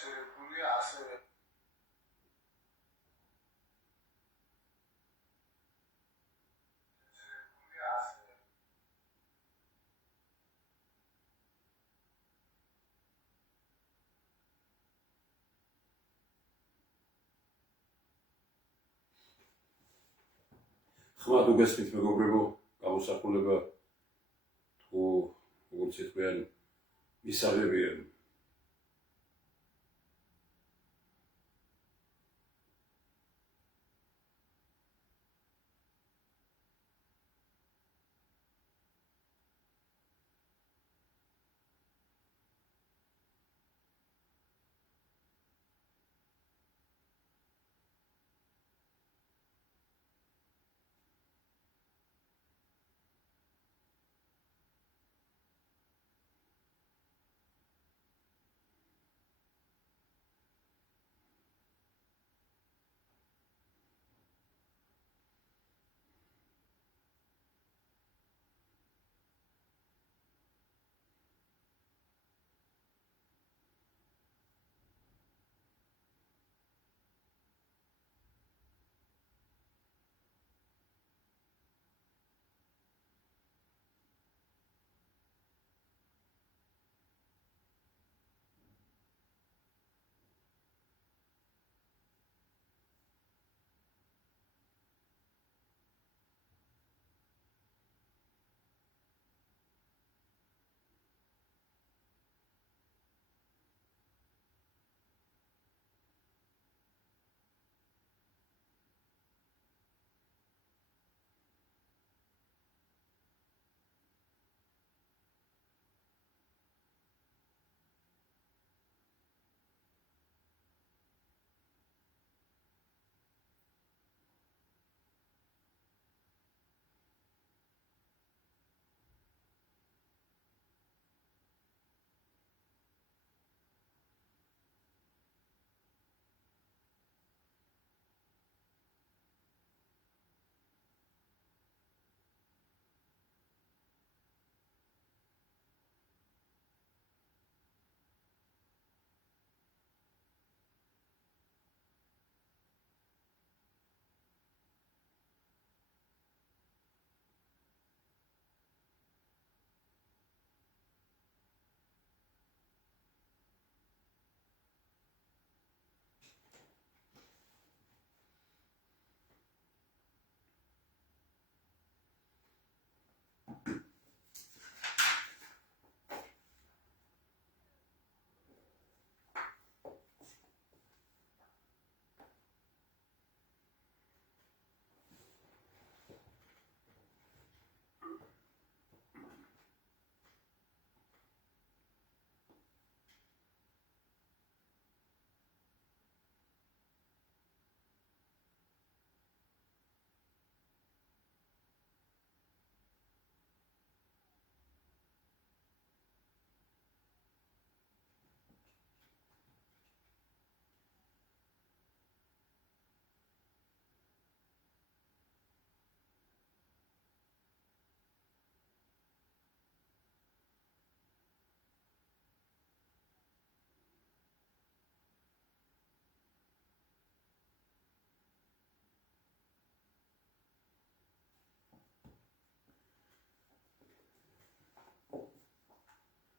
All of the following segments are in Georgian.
შეერებულია ასევე ხმად უგესმით მეგობრებო, გამოსახულება თუ როგორც იტყვიან მისაღებია.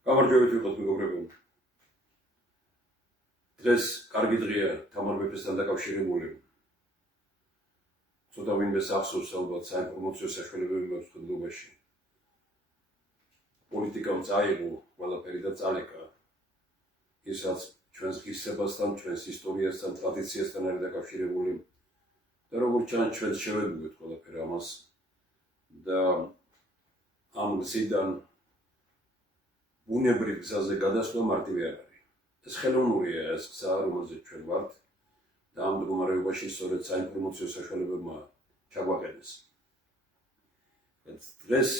გამარჯვებით ვიყოთ მეგობრებო. დღეს კარგი დღეა თამარ მეფესთან დაკავშირებული. ცოტა ვინმეს ახსოვს ალბათ საინფორმაციო საშუალებები მაქვს ხმლობაში. პოლიტიკამ წაიღო ყველაფერი და წალეკა. ისაც ჩვენს ღირსებასთან, ჩვენს ისტორიასთან, ტრადიციასთან არის დაკავშირებული. და როგორც ჩანს ჩვენს შევედით ყველაფერი ამას. და ამ გზიდან ბუნებრივ გზაზე გადასვლა მარტივი არ არის. ეს ხელოვნურია ეს გზა, რომელზეც ჩვენ ვართ და ამ მდგომარეობაში სწორედ საინფორმაციო საშუალებებმა ჩაგვაყენეს. დღეს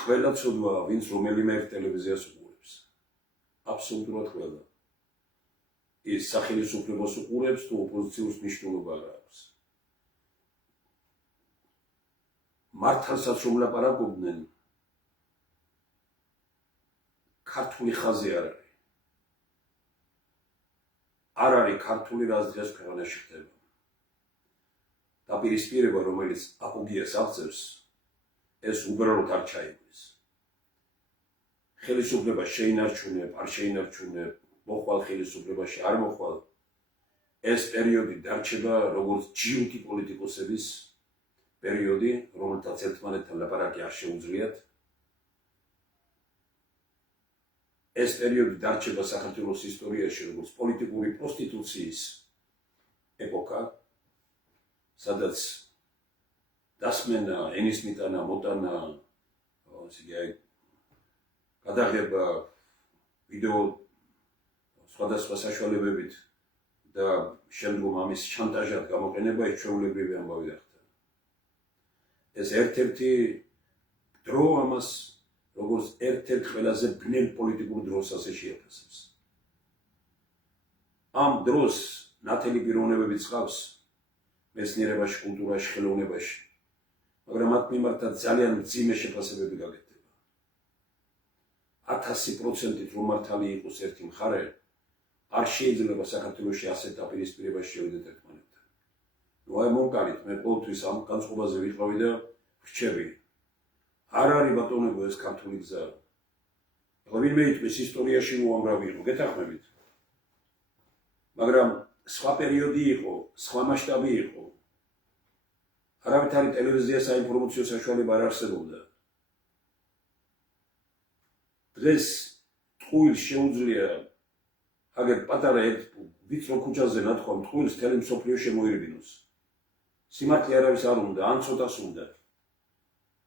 ყველა ცოდვა, ვინც რომელიმე ტელევიზიას უყურებს. აბსოლუტურად ყველა. ის სახელმწიფოს უყურებს თუ ოპოზიციურს მნიშვნელობა არ აქვს. მართალსაც რომ ლაპარაკობდნენ, ქართული ხაზი არ არის. არ არის ქართული რაც დღეს ქვეყანაში ხდება. დაპირისპირება, რომელიც აპოგიას აღწევს, ეს უბრალოდ არ ჩაიგდეს. ხელისუფლება შეინარჩუნებ, არ შეინარჩუნებ, მოხვალ ხელისუფლებაში, არ მოხვალ, ეს პერიოდი დარჩება როგორც ჯიუტი პოლიტიკოსების პერიოდი, რომელთაც ერთმანეთთან ლაპარაკი არ შეუძლიათ. ეს პერიოდი დარჩება საქართველოს ისტორიაში როგორც პოლიტიკური პროსტიტუციის ეპოქა, სადაც დასმენა, ენისმიტანა, მოტანა, გადაღება ვიდეო სხვადასხვა საშუალებებით და შემდგომ ამის შანტაჟად გამოყენება ეს ჩვეულებრივი ამბავი გახდა. ეს ერთ-ერთი დრო ამას როგორც ერთ-ერთ ყველაზე ბნელ პოლიტიკურ დროს ასე შეაფასებს. ამ დროს ნათელი პიროვნებებიც ყავს მეცნიერებაში, კულტურაში, ხელოვნებაში, მაგრამ მათ მიმართაც ძალიან მძიმე შეფასებები გაკეთდება. 1000%-ით რომ მართალი იყოს ერთი მხარე, არ შეიძლება საქართველოში ასეთ დაპირისპირებაში შევიდეთ ერთმანეთთან. აი მომკარით, მე ყოველთვის ამ განწყობაზე ვიყავი და ვრჩები. არ არის ბატონებო ეს ქართული გზა. ახლა ვინმე იტყვის ისტორიაში უამრავი იყო, გეთანხმებით. მაგრამ სხვა პერიოდი იყო, სხვა მასშტაბი იყო. არავითარი ტელევიზია საინფორმაციო საშუალება არ არსებობდა. დღეს ტყუილს შეუძლია აგერ პატარა ერთ ვიწრო ქუჩაზე ნათქვა ტყუილს მთელი მსოფლიო შემოირბინოს. სიმართლე არავის არ უნდა, ან ცოტას უნდა.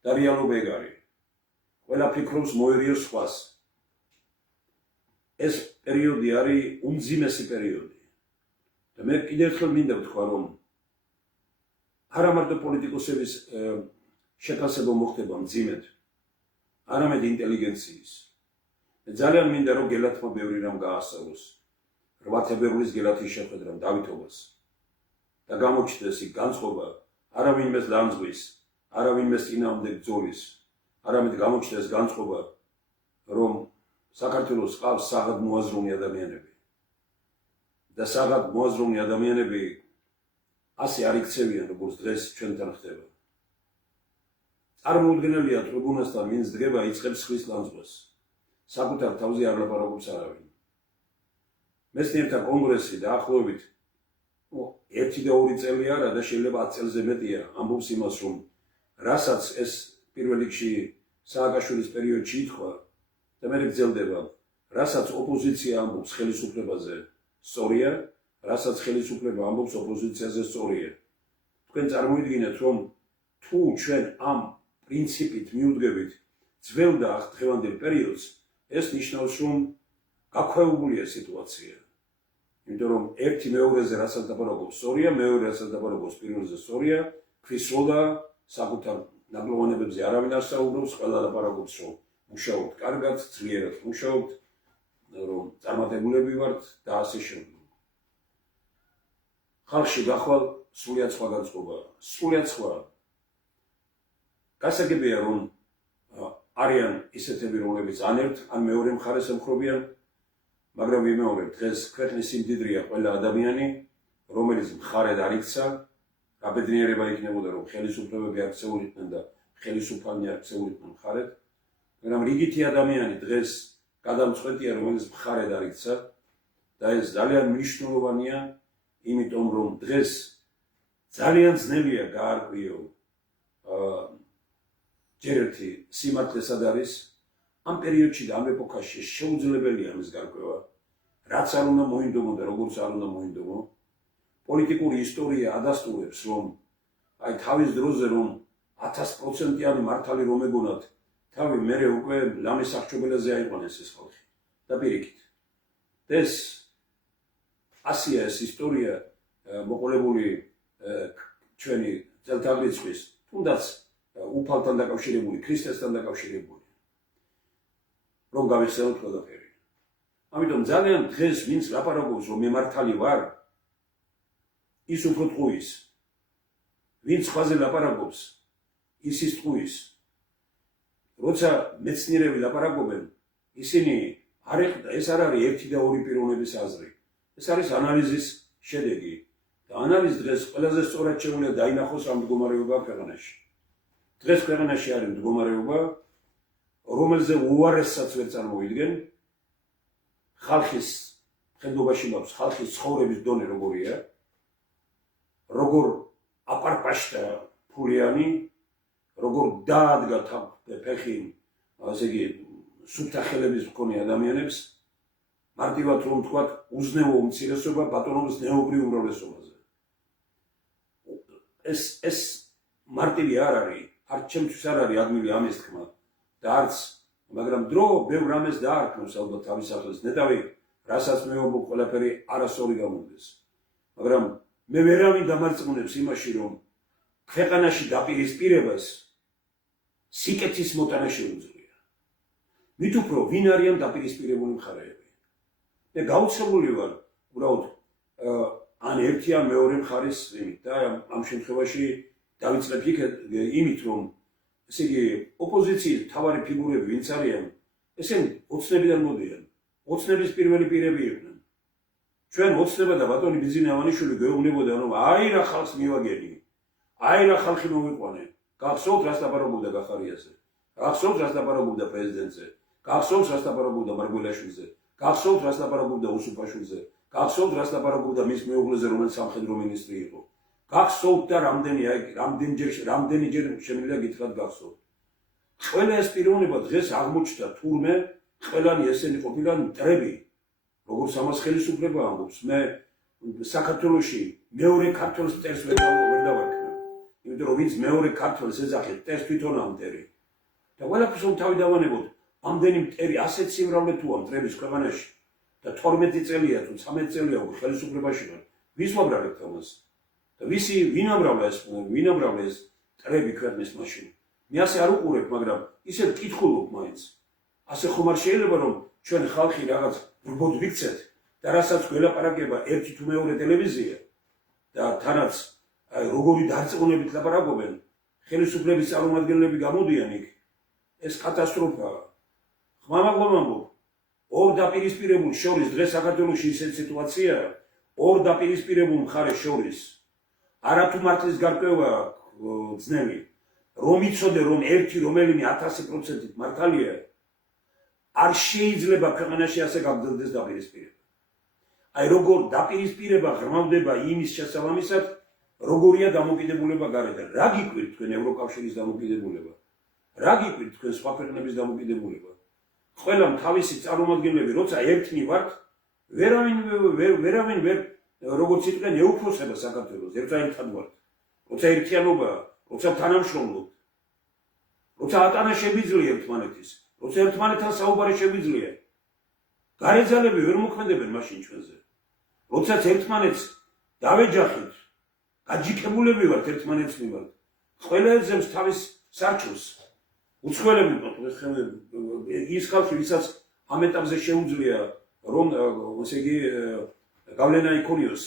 და რეალობა ეგ არის. ყველა ფიქრობს მოერიოს სხვას. ეს პერიოდი არის უმძიმესი პერიოდი. და მე კიდევ ერთხელ მინდა ვთქვა, რომ არა მარტო პოლიტიკოსების შეფასება მოხდება მძიმედ, არამედ ინტელიგენციის. მე ძალიან მინდა რომ გელათმა ბევრი რამ გაასწავლოს. 8 თებერვლის გელათის შეხვედრამ დავითობას და გამოჩნდეს იქ განწყობა არავინმეს დამძღვის, არავინმეს წინააღმდეგ ბრძოლის, არამედ გამოჩნდეს განწყობა, რომ საქართველოს ყავს საღად მოაზროვნე ადამიანები. და საღად მოაზროვნე ადამიანები ასე არ იქცევიან, როგორც დღეს ჩვენთან ხდება. წარმოუდგენელია ტრიბუნასთან ვინც დგება იწყებს ხრის ლანძღვას. საკუთარ თავზე არ ლაპარაკობს არავინ. მეცნიერთა კონგრესი დაახლოებით 1 და 2 წელი არა და შეიძლება 10 წელზე მეტია ამბობს იმას, რომ რასაც ეს პირველ რიგში სააკაშვილის პერიოდში ითქვა და მე გრძელდება, რასაც ოპოზიცია ამბობს ხელისუფლებაზე სწორია, რასაც ხელისუფლება ამბობს ოპოზიციაზე სწორია. თქვენ წარმოიდგინეთ, რომ თუ ჩვენ ამ პრინციპით მიუდგებით ძველ და დღევანდელ პერიოდს, ეს ნიშნავს, რომ გაქვეებულია სიტუაცია. იმიტომ რომ ერთი მეორეზე რასაც დაბარაკობს სწორია, მეორე რასაც დაბარაკობს პირველზე სწორია, ქვისროლა საკუთარ ნაგლოვანებებზე არავინ არ საუბრობს, ყველა ლაპარაკობს, რომ მუშაობთ კარგად, ძლიერად მუშაობთ, რომ წარმატებულები ვართ და ასე შემდეგ. ხალხში გახვალ სრულიად სხვა განწყობაა, სრულიად სხვა. გასაგებია, რომ არიან ისეთები, რომლებიც ან ერთ, ან მეორე მხარეს ემხრობიან, მაგრამ ვიმეორებ, დღეს ქვეყნის სიმდიდრეა ყველა ადამიანი, რომელიც მხარედ არ იქცა, რა ბედნიერება იქნებოდა, რომ ხელისუფლებები აქცეულიყვნენ და ხელისუფალნი აქცეულიყვნენ მხარედ, მაგრამ რიგითი ადამიანი დღეს გადამწყვეტია, რომელიც მხარედ არ იქცა და ეს ძალიან მნიშვნელოვანია, იმიტომ რომ დღეს ძალიან ძნელია გაარკვიო ჯერ ერთი სიმართლე სად არის, ამ პერიოდში და ამ ეპოქაში შეუძლებელია ამის გარკვევა, რაც არ უნდა მოინდომო და როგორც არ უნდა მოინდომო. პოლიტიკური ისტორია ადასტურებს, რომ აი თავის დროზე რომ 1000%-იანი მართალი რომ ეგონათ, თავი მერე უკვე ლამის აღჭობელაზე აიყვანეს ეს ხალხი და პირიქით. ეს ასია ეს ისტორია მოყოლებული ჩვენი წელთაღრიცხვის, თუნდაც უფალთან დაკავშირებული, ქრისტესთან დაკავშირებული, რომ გავიხსენოთ ყველაფერი. ამიტომ ძალიან დღეს ვინც ლაპარაკობს, რომ მე მართალი ვარ, ის უფრო ტყუის. ვინც სხვაზე ლაპარაკობს, ის ტყუის. როცა მეცნიერები ლაპარაკობენ, ისინი ეს არ არის ერთი და ორი პიროვნების აზრი. ეს არის ანალიზის შედეგი. და ანალიზი დღეს ყველაზე სწორად შეუძლია დაინახოს ამ მდგომარეობა ქვეყანაში. დღეს ქვეყანაში არის მდგომარეობა, რომელზე უარესსაც ვერ წარმოიდგენ. ხალხის ხედობაში მაქვს ხალხის ცხოვრების დონე როგორია, როგორ აპარპაშტა ფულიანი, როგორ დაადგა ფეხი, ასე იგი, სუფთა ხელების მქონე ადამიანებს, მარტივად რომ ვთქვათ, უზნეო უმცირესობა ბატონობის ნეობრივ უმრავლესობაზე. ეს მარტივი არ არის, არც ჩემთვის არ არის ადმილი ამის თქმა და არც, მაგრამ დრო ბევრ რამეს დაარქმევს ალბათ თავის სახელს. ნეტავი, რასაც მე ვამბობ, ყველაფერი არასწორი გამოდის. მაგრამ მე ვერავინ დამარწმუნებს იმაში, რომ ქვეყანაში დაპირისპირებას სიკეთის მოტანა შეუძლია. მით უფრო ვინ არიან დაპირისპირებული მხარეები. მე გაუცებული ვარ, უბრალოდ ან ერთი ან მეორე მხარის იმით და ამ შემთხვევაში დავიწყებ იმით, რომ ესე იგი ოპოზიციის მთავარი ფიგურები ვინც არიან, ესენი ოცნებიდან მოდიან. ოცნების პირველი პირები იყვნენ. ჩვენ ოცნება და ბატონი ბიზინა ავანიშვილი გვეუბნებოდა, რომ აი რა ხალხს მივაგენი, აი რა ხალხი მოვიყვანე. გახსოვთ რას ლაპარაკობდა გახარიაზე, გახსოვთ რას ლაპარაკობდა პრეზიდენტზე, გახსოვთ რას ლაპარაკობდა მარგველაშვილზე, გახსოვთ რას ლაპარაკობდა უსუფაშვილზე, გახსოვთ რას ლაპარაკობდა მის მეუღლეზე, რომელიც სამხედრო მინისტრი იყო. გახსოვთ და რამდენიჯერ შემიძლია გითხრათ გახსოვთ. ყველა ეს პიროვნება დღეს აღმოჩნდა თურმე ყველანი ესენი ყოფილან მტრები, როგორც ამას ხელისუფლება ამბობს. მე საქართველოში მეორე ქართველს მტერს ვერ დავარქმევ. იმიტომ რომ ვინც მეორე ქართველს ეძახით, მტერს თვითონ ამტერი. და ყველაფერს რომ თავი დავანებოთ, ამდენი მტერი ასეთ სიმრავლე თუ ამ მტრების ქვეყანაში და 12 წელია თუ 13 წელია უკვე ხელისუფლებაში ვარ. ვის ვაბრალებთ ამას? და ვინ ამრავლა ეს მტრები ქვეყნის მაშინ? მე ასე არ უყურებ, მაგრამ ისევ ვკითხულობ მაინც. ასე ხომ არ შეიძლება რომ ჩვენ ხალხი რაღაც ვრბოდ ვიქცეთ და რასაც გველაპარაკება ერთი თუ მეორე ტელევიზია და თანაც როგორი დარწმუნებით ლაპარაკობენ ხელისუფლების წარმომადგენლები გამოდიან იქ, ეს კატასტროფაა. ხმამაღლა ვამბობ, ორ დაპირისპირებულ შორის დღეს საქართველოში ისეთი სიტუაციაა, ორ დაპირისპირებულ მხარეს შორის არათუ მართლის გარკვევა ძნელი, რომ იცოდე რომ ერთი რომელიმე 1000%-ით მართალია, არ შეიძლება ქვეყანაში ასე გაგრძელდეს დაპირისპირება. აი როგორ დაპირისპირება ღრმავდება იმის შესაბამისად, როგორია დამოკიდებულება გარედან. რა გიკვირთ თქვენ ევროკავშირის დამოკიდებულება? რა გიკვირთ თქვენ სხვა ქვეყნების დამოკიდებულება? ყველამ თავისი წარმომადგენლები, როცა ერთნი ვართ, ვერავინ ვერ როგორც იტყვიან ეუფროსება საქართველოს, ერთად ვართ. როცა ერთიანობაა, როცა თანამშრომლობთ, როცა ატანა შეგვიძლია ერთმანეთის, როცა ერთმანეთთან საუბარი შეგვიძლია, გარეძალები ვერ მოქმედებენ მაშინ ჩვენზე. როდესაც ერთმანეთს დავეჯახით, გაჯიკებულები ვართ ერთმანეთს მიმართ, ყველა ეძებს თავის სარჩოს. უცხოელები ის ხალხი, ვისაც ამ ეტაპზე შეუძლია რომ ესე იგი გავლენა იქონიოს,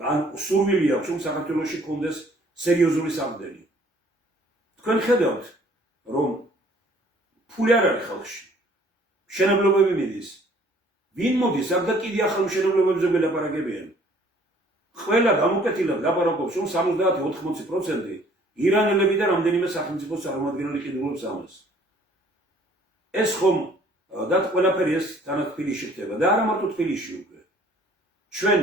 ან სურვილი აქვს რომ საქართველოში კონდეს სერიოზული საყრდენი. თქვენ ხედავთ რომ ფული არ არის ხალხში, მშენებლობები მიდის. ვინ მოდის აქ და კიდე ახალ მშენებლობებზე ველაპარაკებიან? ყველა გამოკეთილად ლაპარაკობს რომ 70-80% ირანელები და რამდენიმე სახელმწიფოს წარმომადგენელი ყიდულობს ამას. ეს ხომ და ყველაფერი ეს თანაც თბილისში ხდება და არა მარტო თბილისში უკვე. ჩვენ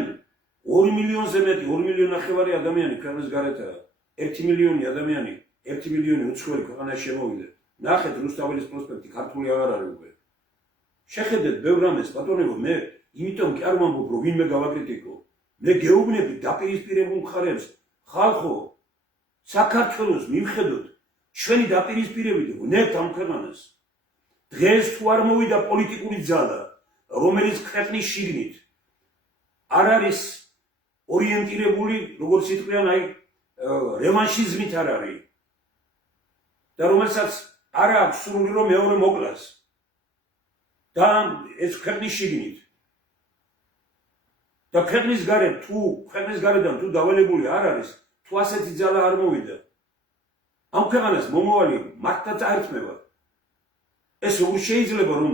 2 მილიონზე მეტი, 2 მილიონი ნახევარი ადამიანი ქვეყნის გარეთაა. 1 მილიონი ადამიანი, 1 მილიონი უცხოელი ქვეყანაში შემოვიდა. ნახეთ რუსთაველის პროსპექტი ქართული აღარ არის უკვე. შეხედეთ ბევრ რამეს, ბატონებო, მე იმიტომ კი არ ვამბობ რომ ვინმე გავაკრიტიკო. მე გეუბნები დაპირისპირებულ მხარეს, ხალხო, საქართველოს მივხედოთ, ჩვენი დაპირისპირებით ვნებთ ამ ქვეყანას. დღეს თუ არ მოვიდა პოლიტიკური ძალა, რომელიც ქვეყნის შიგნით არ არის ორიენტირებული, როგორც იტყვიან, აი რევანშიზმით არ არის და რომელსაც არ აქვს სურვილი რომ მეორე მოკლას და ეს ქვეყნის შიგნით და ქვეყნის გარედან თუ დავალებული არ არის, თუ ასეთი ძალა არ მოვიდა, ამ ქვეყანას მომავალი მართლაც აერთმევა. ეს როგორ შეიძლება რომ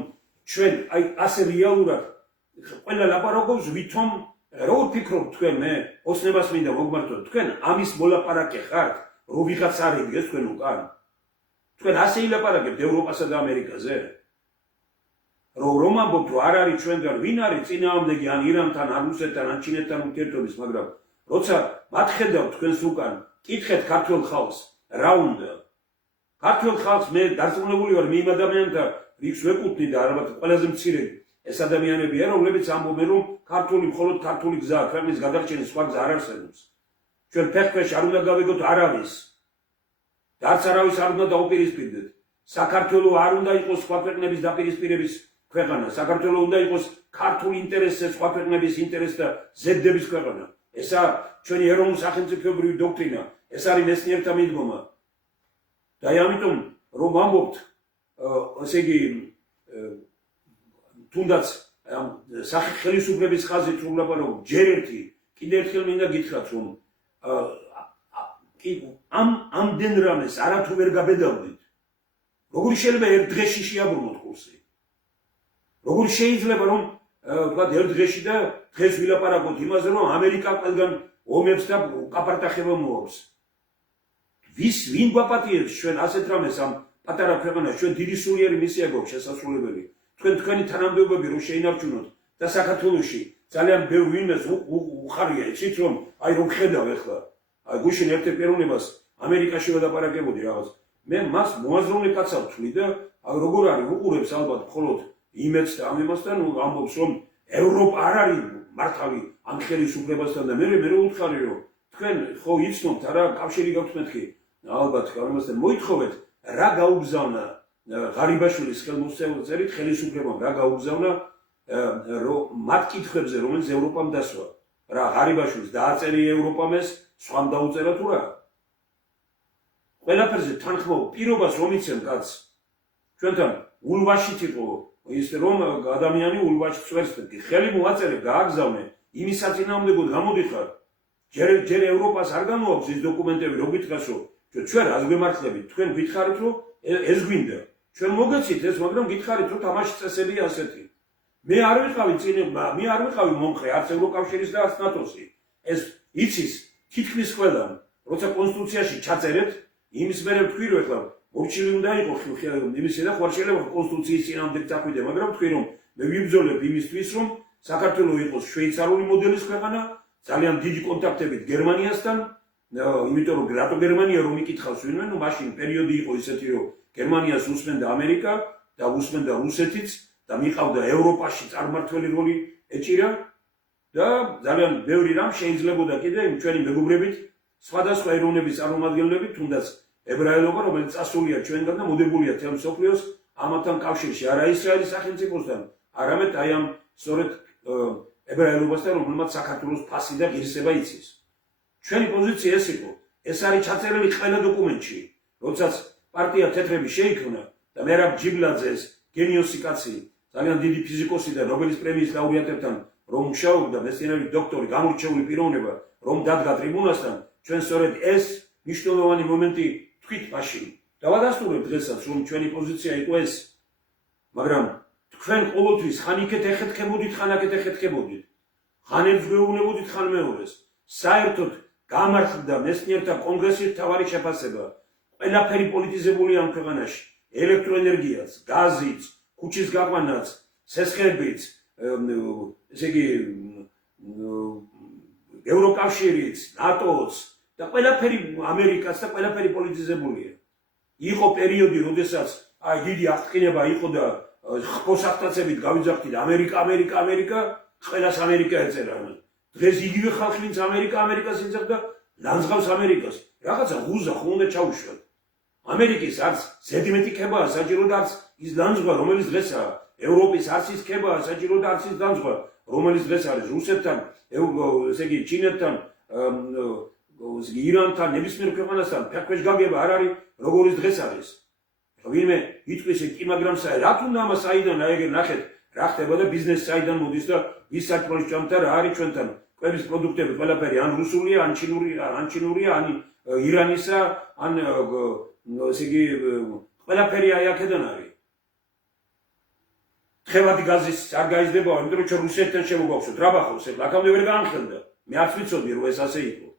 ჩვენ აი ასე რეალურად ყველა ლაპარაკობს ვითომ როგორ ფიქრობთ თქვენ მე ოცნებას მინდა მოგმართოთ თქვენ ამის მოლაპარაკე ხართ რომ ვიღაც არ იდგეს თქვენ უკან თქვენ ასე ილაპარაკებთ ევროპასა და ამერიკაზე რომ ამბობთ რომ არ არის ჩვენგან ვინ არის წინააღმდეგი ან ირანთან ან რუსეთთან ან ჩინეთთან ურთიერთობის მაგრამ როცა მათ ხედავთ თქვენს უკან კითხეთ ქართველ ხალხს რა უნდა ქართველ ხალხს მე დარწმუნებული ვარ მე იმ ადამიანთა რიგს ვეკუთვნი და ალბათ ყველაზე მცირე ეს ადამიანებია რომლებიც ამბობენ რომ ქართული მხოლოდ ქართული გზაა ქვეყნის გადარჩენის სხვა გზა არ არსებობს ჩვენ ფეხქვეშ არ უნდა გავიგოთ არავის და არც არავის არ უნდა დაუპირისპირდეთ საქართველო არ უნდა იყოს სხვა ქვეყნების დაპირისპირების ქვეყანა საქართველო უნდა იყოს ქართული ინტერესზე სხვა ქვეყნების ინტერესთა ზებდების ქვეყანა ესა ჩვენი ეროვნულ-სახელმწიფოებრივი დოქტრინა ეს არის მეცნიერთა მიდგომა და ამიტომ რომ ვამბობთ ესე იგი თუნდაც ხელისუფლების ხაზით რომ ვლაპარაკობ ჯერ ერთი კიდე ერთხელ მინდა გითხრათ რომ ამდენ რამეს არათუ ვერ გაბედავდით როგორი შეიძლება ერთ დღეში შეაბრუნოთ კურსი როგორი შეიძლება რომ ვთქვათ ერთ დღეში და დღეს ვილაპარაკოთ იმაზე რომ ამერიკა ყველგან ომებს და კაპარტახება მოაქვს ვინ გვაპატიებს ჩვენ ასეთ რამეს ამ პატარა ქვეყანას ჩვენ დიდი სულიერი მისია გვაქვს შესასრულებელი თქვენი თანამდებობები რომ შეინარჩუნოთ და საქართველოში ძალიან ბევრი ვინმეს უხარია იცით რომ აი რომ ხედავ ახლა აი გუშინ ერთ პიროვნებას ამერიკაში ვადაპარაკებოდი რაღაც მე მას მოაზროვნე კაცად ვთვლი და როგორ არის უყურებს ალბათ მხოლოდ იმედს და ამებასთან ამბობს რომ ევროპა არ არის მართალი ამ ხელისუფლებასთან და მე უთხარი რომ თქვენ ხო იცნობთ რა კავშირი გაქვთ მეთქი ალბათ ამასთან მოითხოვეთ რა გაუგზავნა ღარიბაშვილის ხელმოსწერით ხელისუფლებამ რა გაუგზავნა რომ მათ კითხვებზე რომელიც ევროპამ დასვა რა ღარიბაშვილს დააწერი ევროპამ ეს სხვამ დაუწერა თუ რა ყველაფერზე თანხმობ პირობას რომ იცემ კაც ჩვენთან ულვაშით იყო ის რომ ადამიანი ულვაში წვერს ხელი მოაწერე გააგზავნე იმის საწინააღმდეგოდ გამოდიხარ ჯერ ევროპას არ გამოაქვს ეს დოკუმენტები რო გითხრას რომ ჩვენ რას გვემართლებით თქვენ გითხარით რომ ეს გვინდა ჩვენ მოგეცით ეს მაგრამ გითხარით რომ თამაშის წესებია ასეთი მე არ ვიყავი წინება მე არ ვიყავი მომხრე არც ევროკავშირის და არც ნატოსი ეს იცის თითქმის ყველა როცა კონსტიტუციაში ჩაწერეთ იმის მერე ვთქვი რომ ახლა მორჩილი უნდა იყოს იმისი და ხوار შეიძლება კონსტიტუციის წინააღმდეგ წახვიდე მაგრამ ვთქვი რომ მე ვიბრძოლებ იმისთვის რომ საქართველო იყოს შვეიცარიული მოდელის ქვეყანა ძალიან დიდი კონტაქტებით გერმანიასთან იმიტომ რომ რატო გერმანია რომ იკითხავს ვინმე ნუ მაშინ პერიოდი იყო ისეთი რომ გერმანიას უსმენდა ამერიკა და უსმენდა რუსეთიც და მიყავდა ევროპაში წარმართველი როლი ეჭირა და ძალიან ბევრი რამ შეიძლებოდა კიდე ჩვენი მეგობრებით სხვადასხვა ეროვნების წარმომადგენლებით თუნდაც ებრაელობა რომელიც წასულია ჩვენგან და მოდებულია თემ სოფლიოს ამათთან კავშირში არა ისრაელის სახელმწიფოსთან არამედ აი ამ სწორედ ებრაელობასთან რომელმაც საქართველოს ფასი და ღირსება იცის ჩვენი პოზიცია ეს იყო ეს არის ჩაწერილი ყველა დოკუმენტში როდესაც პარტია თეთრები შეიქმნა და მერაბ ჯიბლაძეს გენიოსი კაცი ძალიან დიდი ფიზიკოსი და ნობელის პრემიის ლაურეატებთან რომ მუშაობდა მეცნიერების დოქტორი გამორჩეული პიროვნება რომ დადგა ტრიბუნასთან ჩვენ სწორედ ეს მნიშვნელოვანი მომენტი თქვით მაშინ დავადასტურებ დღესაც რომ ჩვენი პოზიცია იყო ეს მაგრამ თქვენ ყოველთვის ხან იქეთ ეხეთქებოდით ხან აქეთ ეხეთქებოდით ხან ერთს გვეუბნებოდით ხან მეორეს საერთოდ გამართლდა მეცნიერთა კონგრესის მთავარი შეფასება ყველაფერი პოლიტიზებული ამ ქვეყანაში ელექტროენერგიაც გაზიც ქუჩის გაყვანაც სესხებიც ესე იგი ევროკავშირიც ნატოც და ყველაფერი ამერიკაც და ყველაფერი პოლიტიზებულია იყო პერიოდი როდესაც აი დიდი აღტყინება იყო და ხოსახტაცებით გავიძახდით ამერიკა ყველას ამერიკა ეწერა დღეს იგივე ხალხი ვინც ამერიკას იძახდა ლანძღავს ამერიკას რაღაცა ღუზა ხო უნდა ჩაუშვათ ამერიკის არც ზედმეტი ქებაა საჭირო და არც ის ლანძღვა რომელიც დღესაა ევროპის არც ის ქებაა საჭირო და არც ის ლანძღვა რომელიც დღეს არის რუსეთთან ესე იგი ჩინეთთან ირანთან ნებისმიერ ქვეყანასთან ფეხქვეშ გაგება არ არის როგორიც დღეს არის ვინმე იტყვის კი მაგრამ რა თუნდა ამას საიდან აიგერ ნახეთ რა ხდება და ბიზნეს საიდან მოდის და ის საჭმლის ჭამთა რა არის ჩვენთან კვების პროდუქტები ყველაფერი ან რუსულია ან ჩინურია ან ირანისა ან ესე იგი ყველაფერი აი აქედან არის თხევადი გაზის არ გაიზრდება, იმიტომ რომ ჩვენ რუსეთთან შემოგვაქვს რა ბახოს, აქამდე ვერ გაამხელდა. მე არც ვიცოდი რომ ეს ასე იყო.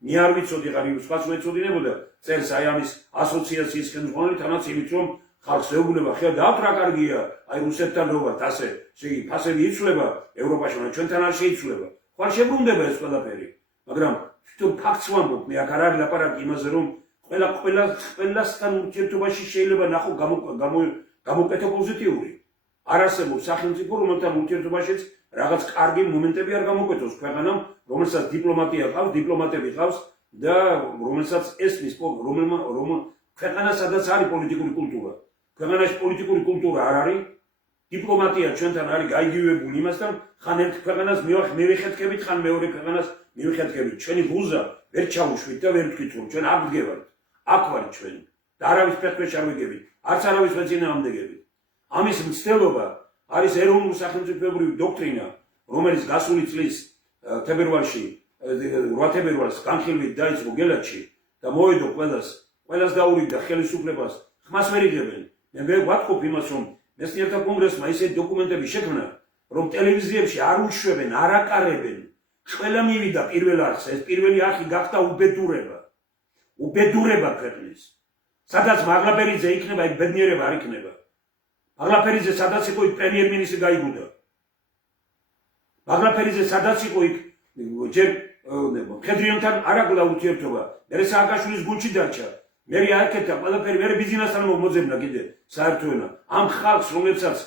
მე არ ვიცოდი ღარი სხვაც მეწოდინებოდა წერს აი ამის ასოციაციის ხელმძღვანელი თანაც იმით რომ ხალხს ეუბნება ხედავთ რა კარგია აი რუსეთთან რო ვართ ასე შეგი ფასები იცვლება ევროპაში მაგრამ ჩვენთან არ შეიცვლება ხვალ შებრუნდება ეს ყველაფერი მაგრამ თვითონ ფაქტს ვამბობ მე აქ არ არის ლაპარაკი იმაზე რომ ყველასთან ურთიერთობაში შეიძლება ნახო გამოკეთო პოზიტიური არ არსებობს სახელმწიფო რომელთან ურთიერთობაშიც რაღაც კარგი მომენტები არ გამოკეთოს ქვეყანამ რომელსაც დიპლომატია ყავს დიპლომატები ყავს და რომელსაც ესმის ქვეყანა სადაც არის პოლიტიკური კულტურა ქვეყანაში პოლიტიკური კულტურა არ არის დიპლომატია ჩვენთან არის გაიგივებული იმასთან ხან ერთ ქვეყანას მივეხეთქებით ხან მეორე ქვეყანას მივეხეთქებით ჩვენი გუზა ვერ ჩავუშვით და ვერ ვთქვით რომ ჩვენ აქ ვდგევართ აქ ვართ ჩვენ და არავის ფეხქვეშ არ ვიგებით არც არავის მეწინააღმდეგებით ამის მცდელობა არის ეროვნულ სახელმწიფოებრივი დოქტრინა რომელიც გასული წლის თებერვალში 8 თებერვალს განხილვით დაიწყო გელათში და მოედო ყველას დაურიგდა ხელისუფლებას ხმას ვერ იღებენ მე ვატყობ იმას რომ მეცნიერთა კონგრესმა ისეთი დოკუმენტები შექმნა რომ ტელევიზიებში არ უშვებენ არ აკარებენ ყველა მივიდა პირველ არხს ეს პირველი არხი გახდა უბედურება ქვეყნის სადაც მაღლაფერიძე იქნება იქ ბედნიერება არ იქნება მაღლაფერიძე სადაც იყო იქ პრემიერ-მინისტრი გაიგუდა მაღლაფერიძე სადაც იყო იქ ჯერ მხედრიონთან არ აკლდა ურთიერთობა მერე სააკაშვილის გუნდში დარჩა მე აკეთდა ყველაფერი მე ბიზნესთან მოძებნა კიდე საერთო ენა ამ ხალხს რომელსაც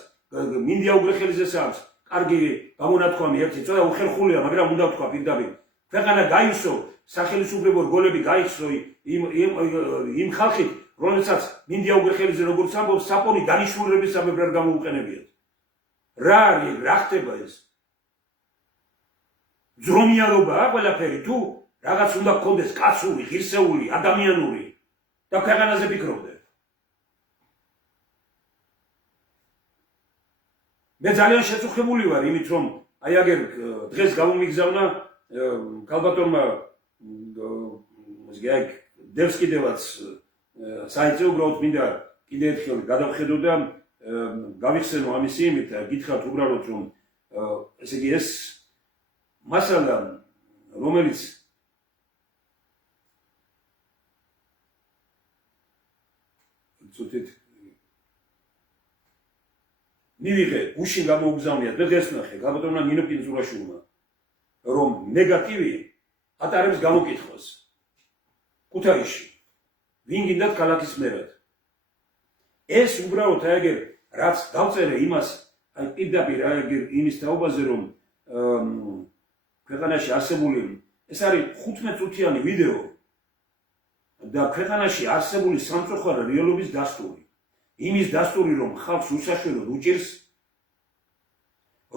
მინდია უგრეხელიძეს აქვს კარგი გამონათქვამი ერთი წოდა უხერხულია მაგრამ უნდა ვთქვა პირდაპირ ქვეყანა გაისო სახელმწიფო რგოლები გაიხსო იმ ხალხით რომელსაც მინდია უგრეხელიძე როგორც ამბობს საპონი დანიშნულების საბებ არ გამოუყენებიათ რა არის რა ხდება ეს ძრომიალობაა ყველაფერი თუ რაღაც უნდა გქონდეს კაცური ღირსეული ადამიანური და ქვეყანაზე ფიქრობდე მე ძალიან შეწუხებული ვარ იმით რომ აი აგერ დღეს გამომიგზავნა ქალბატონმა დევს კიდევაც საერთო უბრალოდ მინდა კიდე ერთხელ გადავხედო და გავიხსენო ამის იმით და გითხრათ უბრალოდ რომ ესე იგი ეს მასალა რომელიც ცოტით მივიღე გუშინ გამოუგზავნიათ მე დღეს ნახე გაბატონმა ნინო პინძურაშვილმა რომ ნეგატივი ატარებს გამოკითხვას ქუთაისში ვინ გინდათ ქალაქის მერად ეს უბრალოდ აი ეგერ რაც დავწერე იმას აი პირდაპირ აი ეგერ იმის თაობაზე რომ ქვეყანაში არსებული ეს არის 15 წუთიანი ვიდეო და ქვეყანაში არსებული სამწუხარო რეალობის დასტური იმის დასტური რომ ხალხს უსაშველოდ უჭირს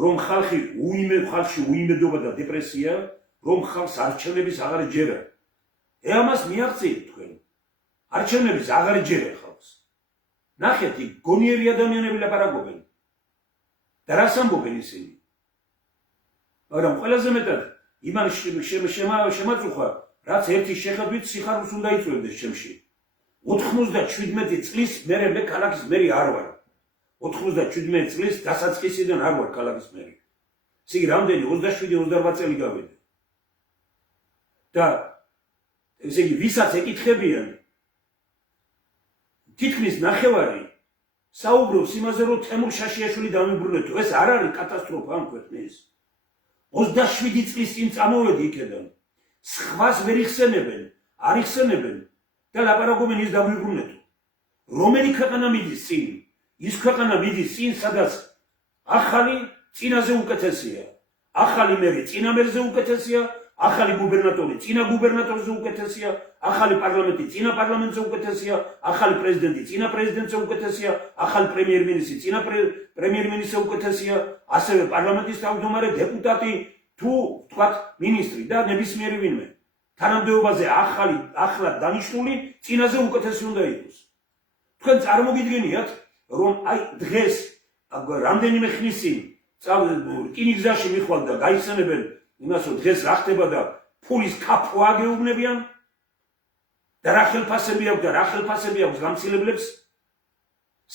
რომ ხალხში უიმედობა და დეპრესია რომ ხალხს არჩევნების აღარ ეჯერა ამას მიაღწიეთ თქვენ არჩევნების აღარ ეჯერა ხალხს ნახეთ იქ გონიერი ადამიანები ლაპარაკობენ და რას ამბობენ ისინი მაგრამ ყველაზე მეტად იმან შემაწუხა რაც ერთი შეხედვით სიხარულს უნდა იწვევდეს ჩემში 97 წლის მერე მე ქალაქის მერი არ ვარ 97 წლის დასაწყისიდან არ ვარ ქალაქის მერი ისე იგი რამდენი 27-28 წელი გავიდა და ესე იგი ვისაც ეკითხებიან თითქმის ნახევარი საუბრობს იმაზე რომ თემურ შაშიაშვილი დამიბრუნეთო ეს არ არის კატასტროფა ამ ქვეყნის 27 წლის წინ წამოვედი იქიდან სხვას ვერ იხსენებენ არ იხსენებენ და ლაპარაკობენ ის დამიბრუნეთო რომელი ქვეყანა მიდის წინ ის ქვეყანა მიდის წინ სადაც ახალი წინაზე უკეთესია ახალი მერი წინა მერზე უკეთესია ახალი გუბერნატორი წინა გუბერნატორზე უკეთესია ახალი პარლამენტი წინა პარლამენტზე უკეთესია ახალი პრეზიდენტი წინა პრეზიდენტზე უკეთესია ახალი პრემიერ-მინისტრი წინა პრემიერ-მინისტრზე უკეთესია ასევე პარლამენტის თავმჯდომარე დეპუტატი თუ თქვათ მინისტრი და ნებისმიერი ვინმე თანამდებობაზე ახლა დანიშნული წინაზე უკეთესი უნდა იყოს თქვენ წარმოგიდგენიათ რომ აი დღეს რამდენიმე ხნის წინ რკინიგზაში მიხვალ და გაიხსენებენ იმას რომ დღეს რა ხდება და ფულის კაფვა გეუბნებიან და რა ხელფასები აქვს გამცილებლებს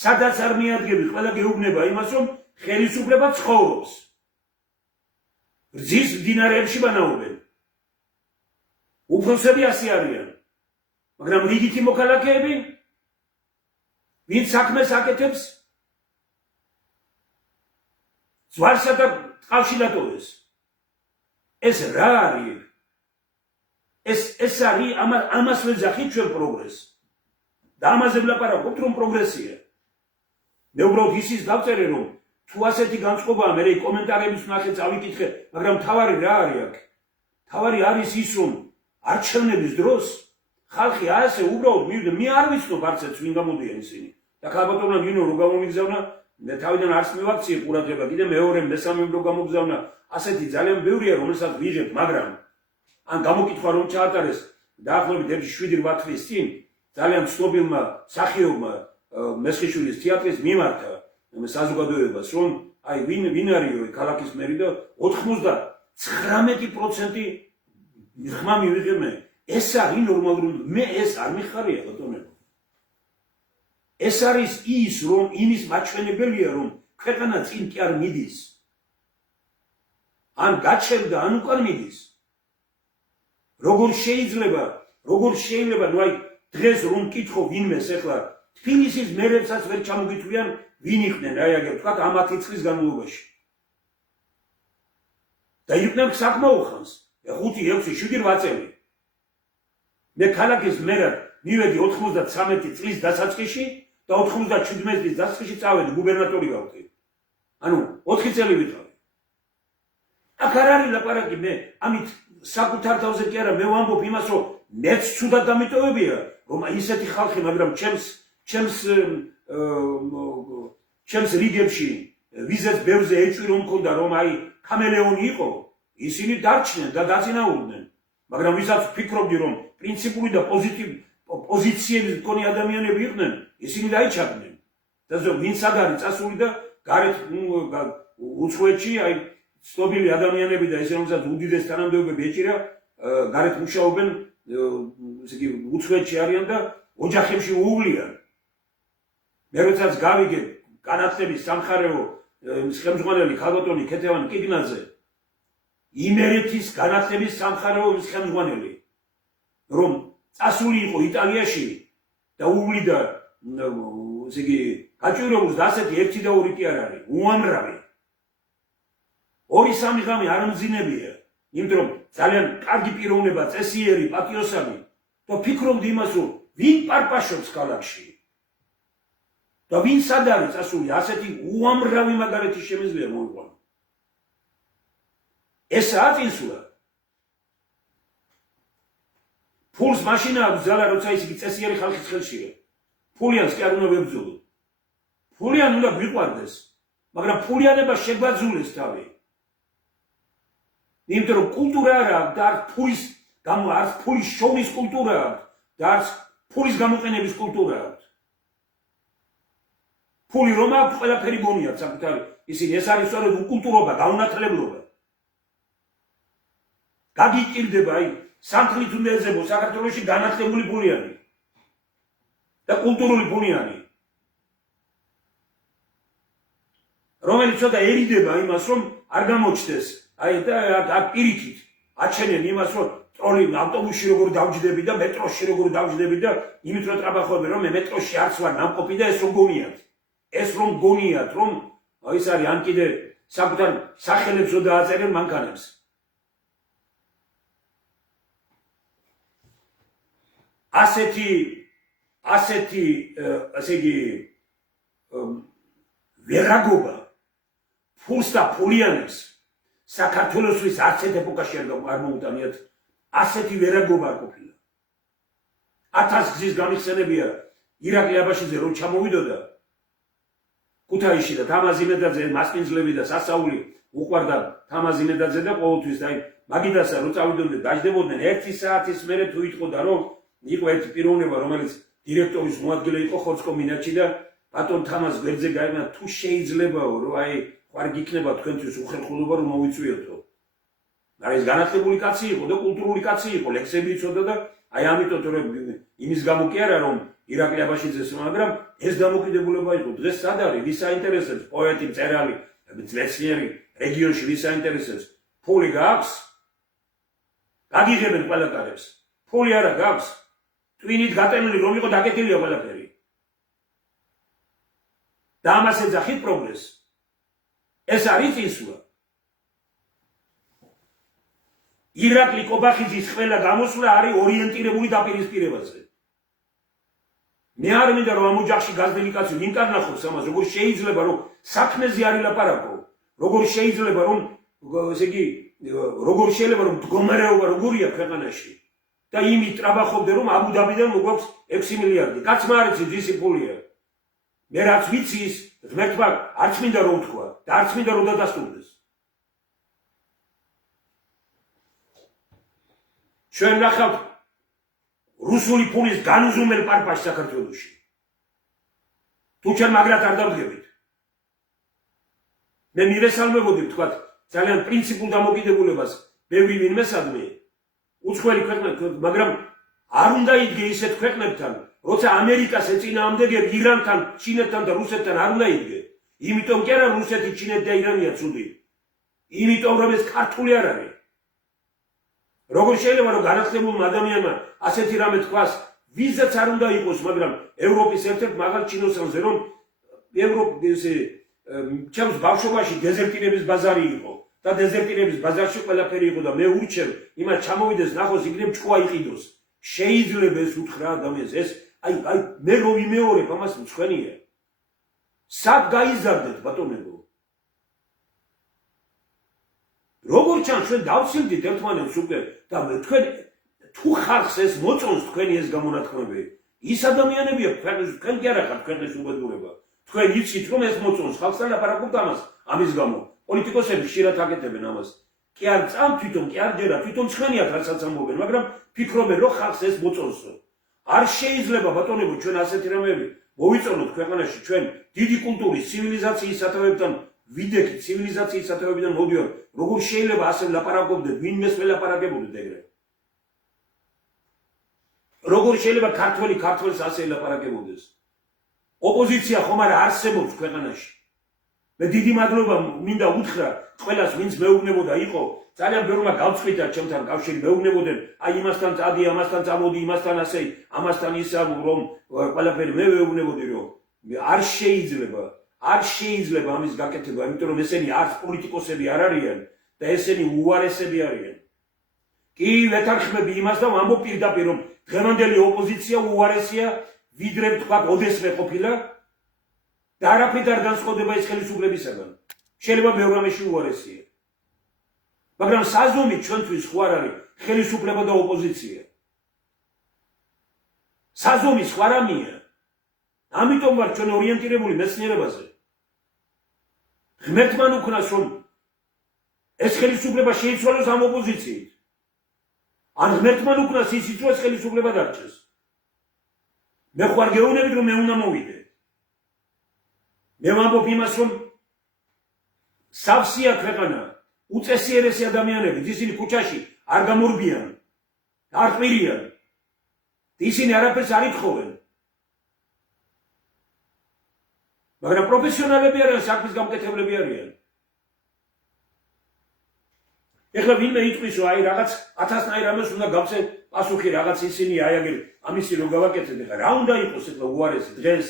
სადაც არ მიადგები ყველა გეუბნება იმას რომ ხელისუფლება ცხოვრობს. რძის მდინარეებში ბანაობენ. უფროსები ასე არიან. მაგრამ რიგითი მოქალაქეები, ვინც საქმეს აკეთებს, ზვარსა და ტყავში დატოვეს. ეს რა არის? ეს არის ამას ვეძახით ჩვენ პროგრესს. და ამაზე ვლაპარაკობთ, რომ პროგრესია. მე უბრალოდ ისიც დავწერე, რომ თუ ასეთი განწყობაა, მე კომენტარების ნახე წავიკითხე, მაგრამ თავარი რა არის აქ? თავარი არის ის, რომ არჩევნების დროს ხალხი ასე უბრალოდ მივიდა, მე არ ვიცნობ არცერთ ვინ გამოდიან ისინი. და ქალბატონმა ნინო რო გამომიგზავნა, მე თავიდან არც მივაქციე ყურადღება, კიდე მეორე, მესამე რო გამოგზავნა, ასეთი ძალიან ბევრია, რომელსაც ვიღებ, მაგრამ ან გამოკითხვა რომ ჩაატარეს დაახლოებით 7-8 თვის წინ ძალიან ცნობილმა მსახიობმა მესხიშვილის თეატრის მიმართა საზოგადოებას, რომ აი ვინ არის ქალაქის მერი და 99% ხმა მივიღე მე. ეს არის ნორმალური, მე ეს არ მიხარია ბატონებო. ეს არის ის, რომ იმის მაჩვენებელია, რომ ქვეყანა წინ კი არ მიდის. ან გაჩერდა, ან უკან მიდის. როგორ შეიძლება, ნუ აი დღეს რომ მკითხო ვინმეს ახლა თბილისის მერებსაც ვერ ჩამოგითვლიან ვინ იყვნენ, აი აგერ თქვა ამ 10 წლის განმავლობაში. და იყვნენ საკმაო ხანს, 5, 6, 7, 8 წელი. მე ქალაქის მერად მივედი 93 წლის დასაწყისში და 97 წლის დასაწყისში წავედი გუბერნატორი გავხდი. ანუ 4 წელი ვიყავი. აქ არ არის ლაპარაკი, მე ამით საკუთარ თავზე კი არა, მე ვამბობ იმას, რომ მეც ცუდად დამიტოვებია, რომ ისეთი ხალხი, მაგრამ ჩემს რიგებში ვიზეს ბევრზე ეჭვი რომ მქონდა, რომ აი ქამელეონი იყო, ისინი დარჩნენ და დაწინაურდნენ. მაგრამ ვისაც ვფიქრობდი, რომ პრინციპული და პოზიციების მქონე ადამიანები იყვნენ, ისინი დაიჩაგდნენ. და ვინც არ არის წასული და გარეთ უცხოეთში აი ცნობილი ადამიანები და ესე რომელსაც უდიდეს თანამდებობები ეჭირა, გარეთ მუშაობენ, ესე იგი უცხოეთში არიან და ოჯახებში უვლიან. მე როდესაც გავიგე განათლების სამხარეო ხელმძღვანელი ქალბატონი ქეთევან კიგნაძე, იმერეთის განათლების სამხარეო ხელმძღვანელი, რომ წასული იყო იტალიაში და უვლიდა, ესე იგი გაჭირებულს და ასეთი 1 და 2 კი არ არის, უამრავი. 2-3 ღამე არ მძინებია, იმიტომ რომ ძალიან კარგი პიროვნება, წესიერი, პატიოსანი და ფიქრობდი იმას, რომ ვინ პარპაშობს ქალაქში და ვინ სად არის წასული, ასეთი უამრავი მაგალითი შემიძლია მოვიყვანო. ესაა წინსვლა. ფულს მაშინ აბზალა, როცა ისინი წესიერი ხალხის ხელშია. ფულიანს კი არ უნდა ვებრძოლო. ფულიან უნდა გვიყვარდეს, მაგრამ ფულიანება შეგვაძულეს თავი. იმიტომ რომ კულტურა არა და არც ფულის შოვნის კულტურა და არც ფულის გამოყენების კულტურა აქვს. ფული რომ აქვს, ყველაფერი გონიათ საკუთარი, ისინი ეს არის სწორედ უკულტურობა, გაუნათლებლობა. გაგიჭირდება აი სამთლით უნდა ეძებო საქართველოში განათლებული ფულიანი და კულტურული ფულიანი, რომელიც ცოტა ერიდება იმას, რომ არ გამოჩნდეს აი და აქ პირიქით აჩენენ იმას, რომ ტროლი ავტობუსში როგორ დავჯდები და მეტროში როგორ დავჯდები და იმით რომ ტრაბახობენ, რომ მე მეტროში არც ვარ ნამყოფი და ეს რომ გონიათ. ეს რომ გონიათ, რომ ის არის ან კიდე საკუთარ სახელებს რო დააწერენ მანქანებს. ასეთი ასე იგი ვერაგობა ფულს და ფულიანებს საქართველოსთვის არც ერთ ეპოქაში არ მოუტანიათ. ასეთი ვერაგობა არ ყოფილა. 1000 გზის გამიხსენებია ირაკლი აბაშიძე რომ ჩამოვიდოდა ქუთაისში და თამაზ იმედაძე მასპინძლები და სასაული უყვარდა თამაზ იმედაძე და ყოველთვის აი მაგიდასა რომ წავიდოდნენ დაждდებოდნენ 1 საათის მერე თუ იტყოდა რომ იყო ერთი პიროვნება რომელიც დირექტორის მოადგილე იყო ხორცკო მინაჩი და ბატონ თამაზ გვერდზე გაიგნა თუ შეიძლებაო რომ აი ხარ გიქნება თქვენთვის უხერხულობა რომ მოვიწვიოთო. მაგრამ ეს განათლებული კაცი იყო და კულტურული კაცი იყო, ლექსები იცოდა და აი ამიტომ რომ იმის გამო კი არა რომ ირაკლი აბაშიძეს, მაგრამ ეს დამოკიდებულება იყო. დღეს სად არის, ვის აინტერესებს პოეტი, მწერალი, მეცნიერი რეგიონში ვის აინტერესებს, ფული გააქვს? გაგიღებენ ყველა კარებს. ფული არა გააქვს? ტვინით გატენილი რომ იყო დაკეტილია ყველაფერი. და ამას ეძახით პროგრესს. ეს არის ისუა. ირაკლი კობახიძის ყველა გამოსვლა არის ორიენტირებული დაპირისპირებაზე. მე არ მინდა რომ ამ ოჯახში გაზრდილი კაცი ვინ კარნახობს ამას, როგორ შეიძლება რომ საქმეზე არ ილაპარაკო, როგორ შეიძლება რომ ესე იგი როგორ შეიძლება რომ მდგომარეობა როგორია ქვეყანაში და იმით ტრაბახობდე რომ აბუ-დაბიდან მოგვაქვს 6 მილიარდი. კაცმა არ იცი ძისი ფულია. მე რაც ვიცი ის ღმერთმა არც მინდა რომ თქვა და არც მინდა რომ დადასტურდეს. ჩვენ ნახავთ რუსული ფულის განუზომელ პარპაშს საქართველოში. თუ ჩვენ მაგრად არ დავდგებით. მე მივესალმებოდი თქვათ ძალიან პრინციპულ დამოკიდებულებას ბევრი ვინმესადმე უცხოელი ქვეყნები, მაგრამ არ უნდა იდგე ისეთ ქვეყნებთან, როცა ამერიკას ეწინააღმდეგებ ირანთან, ჩინეთთან და რუსეთთან არ უნდა იდგე. იმიტომ კი არა რუსეთი, ჩინეთი და ირანია ცუდი. იმიტომ რომ ეს ქართული არ არის. როგორ შეიძლება რომ განათლებულმა ადამიანმა ასეთი რამე თქვას, ვიზაც არ უნდა იყოს, მაგრამ ევროპის ერთ-ერთ მაღალ ჩინოსანზე რომ ევროპის ჩემს ბავშვობაში დეზერტირების ბაზარი იყო და დეზერტირების ბაზარში ყველაფერი იყო და მე ურჩევ იმას ჩამოვიდეს ნახოს იქნებ ჭკუა იყიდოს. შეიძლება ეს უთხრა ადამიანს, ეს აი მე რო ვიმეორებ ამას მწვენია. სად გაიზარდეთ ბატონებო? როგორ ჩანს ჩვენ დავსილდით ერთმანეთს უკვე და თქვენ თუ ხალხს ეს მოწონს თქვენი ეს გამონათქმები, ის ადამიანებია ქვეყნის თქვენ კი არა ხართ ქვეყნის უბედურება. თქვენ იცით რომ ეს მოწონს ხალხს და ლაპარაკობთ ამას, ამის გამო. პოლიტიკოსები ხშირად აკეთებენ ამას. კი არ წამ თვითონ კი არ ჯერა, თვითონ ცხენიათ რასაც ამბობენ, მაგრამ ფიქრობენ რომ ხალხს ეს მოწონსო. არ შეიძლება ბატონებო ჩვენ ასეთი რამეები მოვიწონოთ ქვეყანაში, ჩვენ დიდი კულტურის, ცივილიზაციის სათავეებთან ვიდექით, ცივილიზაციის სათავეებიდან მოდიოთ. როგორ შეიძლება ასე ლაპარაკობდეთ, ვინმეს ველაპარაკებოდეთ ეგრე? როგორ შეიძლება ქართველი ქართველს ასე ლაპარაკებოდეს? ოპოზიცია ხომ არ არსებობს ქვეყანაში. მე დიდი მადლობა მინდა უთხრა ყველას, ვინც მეუბნებოდა იყო, ძალიან ბევრმა გავწყვიტა ჩემთან კავშირი, მეუბნებოდნენ, აი იმასთან წადი, ამასთან წამოდი, იმასთან ასე, ამასთან ისა რომ ყველაფერი მე მეუბნებოდი რომ არ შეიძლება ამის გაკეთება, იმიტომ რომ ესენი არც პოლიტიკოსები არ არიან და ესენი უარესები არიან. კი ვეთანხმები იმას და ვამბობ პირდაპირ რომ დღევანდელი ოპოზიცია უარესია, ვიდრე თქვა ოდესმე ყოფილა და არაფრით არ განსხვავდება ეს ხელისუფლებისაგან. შეიძლება ბევრ რამეში უარესია. მაგრამ საზომით ჩვენთვის ხო არ არის ხელისუფლება და ოპოზიცია. საზომი სხვა რამეა. ამიტომ ვარ ჩვენ ორიენტირებული მეცნიერებაზე. ღმერთმა უკნას რომ ეს ხელისუფლება შეიცვალოს ამ ოპოზიციით. ან ღმერთმა უკნას ისიც რომ ეს ხელისუფლება დარჩეს. მე ხوار გეუბნებით რომ მე უნდა მოვიდე. მე ვამბობ იმას რომ სავსეა ქვეყანა, უწესიერესი ადამიანები, ისინი ქუჩაში არ გამორბიან, არ ყვირიან. ისინი არაფერს არ ითხოვენ. მაგრამ პროფესიონალები არიან, საქმის გამკეთებლები არიან. ეხლა ვინმე იტყვის რომ აი რაღაც 1000-ნაირ რამეს უნდა გავცე პასუხი რაღაც ისინი აი აგერ ამისი რომ გავაკეთებ, ეხლა რა უნდა იყოს ეხლა უარესი დღეს?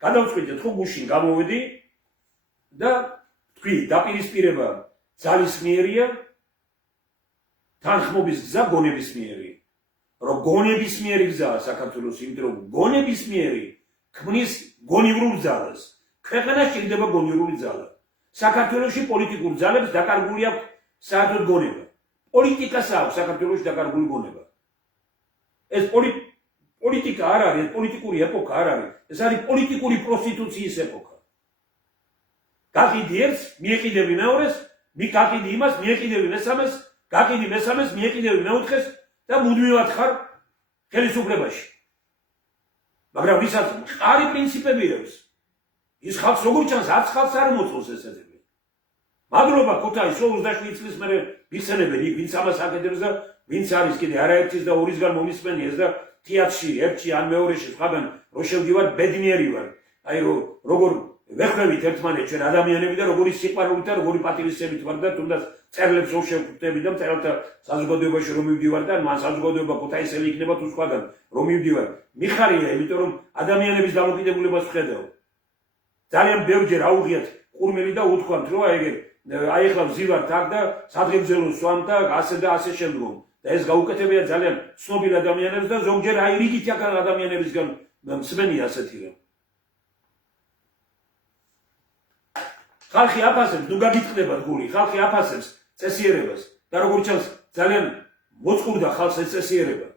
გადავწყვიტეთ ხო გუშინ გამოვედი და თქვი დაპირისპირება ძალისმიერია, თანხმობის გზა გონებისმიერი. რომ გონებისმიერი გზაა საქართველოს, იმიტომ რომ გონებისმიერი ქმნის გონივრულ ძალას. ქვეყანა შეიძლება გონივრული ძალა. საქართველოში პოლიტიკურ ძალებს დაკარგული აქვს საერთოდ გონება. პოლიტიკას აქვს საქართველოში დაკარგული გონება. ეს პოლიტიკა არ არის, პოლიტიკური ეპოქა არ არის. ეს არის პოლიტიკური პროსტიტუციის ეპოქა. გაყიდი ერთს, მიეყიდები მეორეს, მიგაყიდი იმას, მიეყიდები მესამეს, გაყიდი მესამეს, მიეყიდები მეოთხეს და მუდმივად ხარ ხელისუფლებაში. მაგრამ ვისაც მყარი პრინციპები აქვს, ის ხალხს როგორ ჩანს, არც ხალხს არ მოწონს ესეთები. მადლობა ქუთაისს 27 წლის მერე ვიხსენებენ იქ, ვინც ამას აკეთებს და ვინც არის კიდე არაერთის და ორისგან მომისმენი ეს და თეატრში, ერთში ან მეორეში სხვაგან რო შევდივარ, ბედნიერი ვარ. აი როგორ ვეხვდებით ერთმანეთს ჩვენ ადამიანები და როგორი სიყვარულით და როგორი პატივისცემით ვარ და თუნდაც წერლებს რომ შევხვდები და მწერალთა საზოგადოებაში რომ მივდივარ და მან საზოგადოება ქუთაისელი იქნება თუ სხვაგან რომ მივდივარ მიხარია იმიტომ რომ ადამიანების დამოკიდებულებას ვხედავ ძალიან ბევრჯერ აუღიათ ყურმელი და უთქვამთ რომ აი ეხლა ვზივართ აქ და სადღეგრძელოს სვამთ და ასე შემდგომ და ეს გაუკეთებია ძალიან ცნობილ ადამიანებს და ზოგჯერ აი რიგით ადამიანებისგან მსმენია ასეთი რომ ხალხი აფასებს, ნუ გაგიტყდება გული, ხალხი აფასებს წესიერებას და როგორც ჩანს ძალიან მოწყურდა ხალხს ეს წესიერება.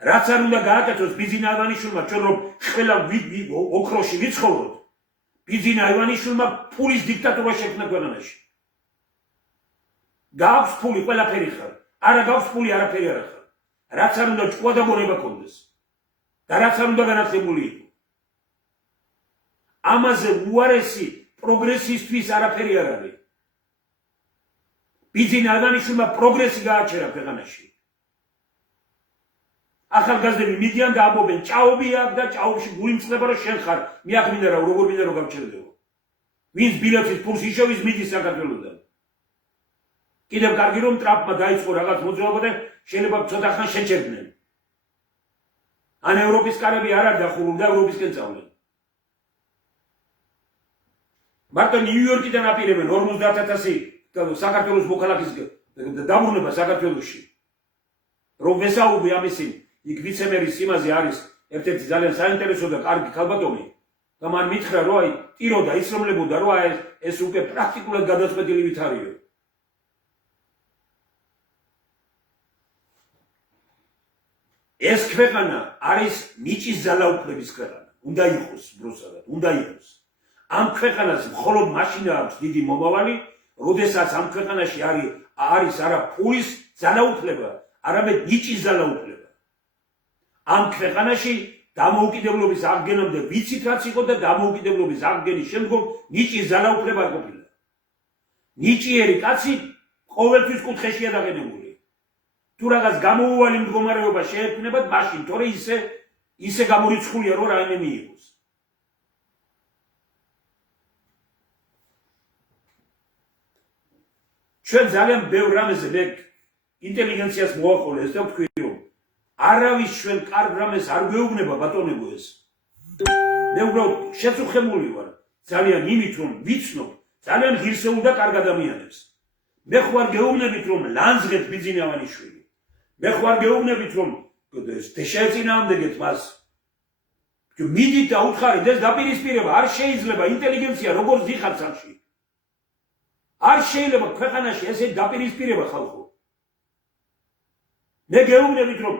რაც არ უნდა გააკეთოს ბიძინა ივანიშვილმა, ჩვენ რომ ყველა ოქროში ვიცხოვროთ, ბიძინა ივანიშვილმა ფულის დიქტატურა შექმნა ქვეყანაში. გააქვს ფული ყველაფერი ხარ, არა გააქვს ფული არაფერი არ ხარ. რაც არ უნდა ჭკუა და გონება კონდეს და რაც არ უნდა განათლებული იყო. ამაზე უარესი პროგრესისთვის არაფერი არ არის. ბიძინა ივანიშვილმა პროგრესი გააჩერა ქვეყანაში. ახალგაზრდები მიდიან და ამბობენ, ჭაობი აქვს და ჭაობში გული მწყდება რომ შენ ხარ, მე აქ მინდა რა, როგორ მინდა რომ გამჩერდებო. ვინც ბილეთის ფულს იშოვის მიდის საქართველოსთან. კიდევ კარგი რომ ტრამპმა დაიწყო რაღაც მოძრაობა და შეიძლება ცოტა ხან შეჩერდნენ. ან ევროპის კარები არ არის დახურული და ევროპისკენ წავლენ. მარტო ნიუ-იორკიდან აპირებენ 50,000 საქართველოს მოქალაქის დაბრუნება საქართველოში. რომ ვესაუბრი ამისი იქ ვიცემერის იმაზე არის ერთ-ერთი ძალიან საინტერესო და კარგი ქალბატონი და მან მითხრა რომ აი ტირო და ისრომლებოდა რომ აი ეს უკვე პრაქტიკულად გადაწყვეტილი ვითარიო. ეს ქვეყანა არის ნიჭის ძალაუფლების ქვეყანა. უნდა იყოს ბროსადად, უნდა იყოს. ამ ქვეყანას მხოლოდ მაშინ აქვს დიდი მომავალი, როდესაც ამ ქვეყანაში არის არა ფულის ძალაუფლება, არამედ ნიჭის ძალაუფლება. ამ ქვეყანაში დამოუკიდებლობის აღგენამდე ვიცით რაც იყო და დამოუკიდებლობის აღგენის შემდგომ ნიჭის ძალაუფლება არ ყოფილა. ნიჭიერი კაცი ყოველთვის კუთხეშია დაღენებული. თუ რაღაც გამოუვალი მდგომარეობა შეექმნებათ, მაშინ თორე ისე გამორიცხულია რომ რაიმე მიიღოს. ჩვენ ძალიან ბევრ რამეზე მე ინტელიგენციას მოვაყოლე ეს და ვთქვი რომ არავის ჩვენ კარგ რამეს არ გვეუბნება ბატონებო ეს. მე უბრალოდ შეწუხებული ვარ ძალიან იმით რომ ვიცნობ ძალიან ღირსეულ და კარგ ადამიანებს. მე ხوار გეუბნებით რომ ლანძღეთ ბიძინა ივანიშვილი. მე ხوار გეუბნებით რომ შეეწინააღმდეგეთ მას. მიდით და უთხარით ეს დაპირისპირება არ შეიძლება ინტელიგენცია როგორც დიხარ სამში. არ შეიძლება ქვეყანაში ესე დაპირისპირება ხალხო. მე გეუბნებით რომ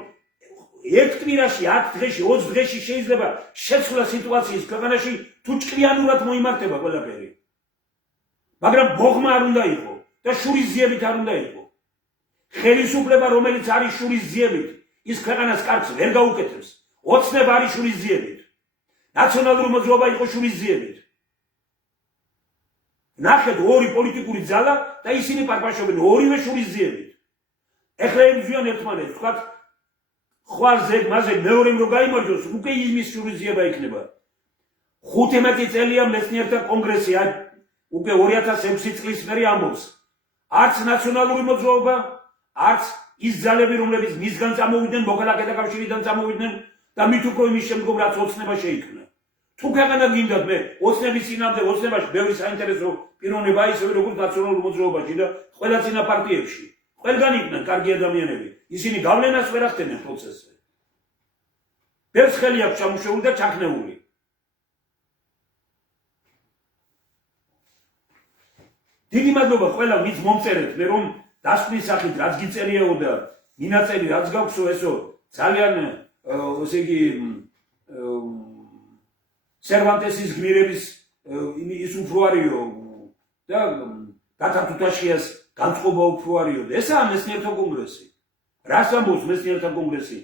ერთ კვირაში 10 დღეში 20 დღეში შეიძლება შეცვლა სიტუაციის ქვეყანაში თუ ჭკვიანურად მოიმართება ყველაფერი. მაგრამ ბოღმა არ უნდა იყო და შურისძიებით არ უნდა იყო. ხელისუფლება რომელიც არის შურისძიებით ის ქვეყანას კარგს ვერ გაუკეთებს. ოცნება არის შურისძიებით. ნაციონალური მოძრაობა იყო შურისძიებით. ნახეთ ორი პოლიტიკური ძალა და ისინი პარპაშობენ ორივე შურისძიებით. ეხლა ებრძვიან ერთმანეთს, თქვათ ხვარზე მასე მეორემ რო გაიმარჯოს, უკვე იმის შურისძიება იქნება. 15 წელია მეცნიერთა კონგრესი, უკვე 2006 წლის მერე ამბობს. არც ნაციონალური მოძრაობა, არც ის ძალები, რომლებიც მისგან წამოვიდნენ, მოქალაქეთა კავშირიდან წამოვიდნენ და მით უფრო იმის შემდგომ რაც ოცნება შეიქმნა. თუ ქვეყანა გინდათ მე ოცნების წინამდე ოცნებაში ბევრი საინტერესო პიროვნება ისევე როგორც ნაციონალურ მოძრაობაში და ყველა წინა პარტიებში. ყველგან იყვნენ კარგი ადამიანები. ისინი გავლენას ვერ ახდენენ პროცესზე. ბევრს ხელი აქვს ჩამოშეული და ჩაქნეული. დიდი მადლობა ყველა ვინც მომწერეთ მე რომ დასკვნის სახით რაც გიწერიაო და მინაწერი რაც გაქვსო ესო ძალიან ესე იგი სერვანტესის გმირების ის უფრო არისო და გათართუთაშიას განწყობა უფრო არისო და ესაა მეცნიერთა კონგრესი. რას ამბობს მეცნიერთა კონგრესი?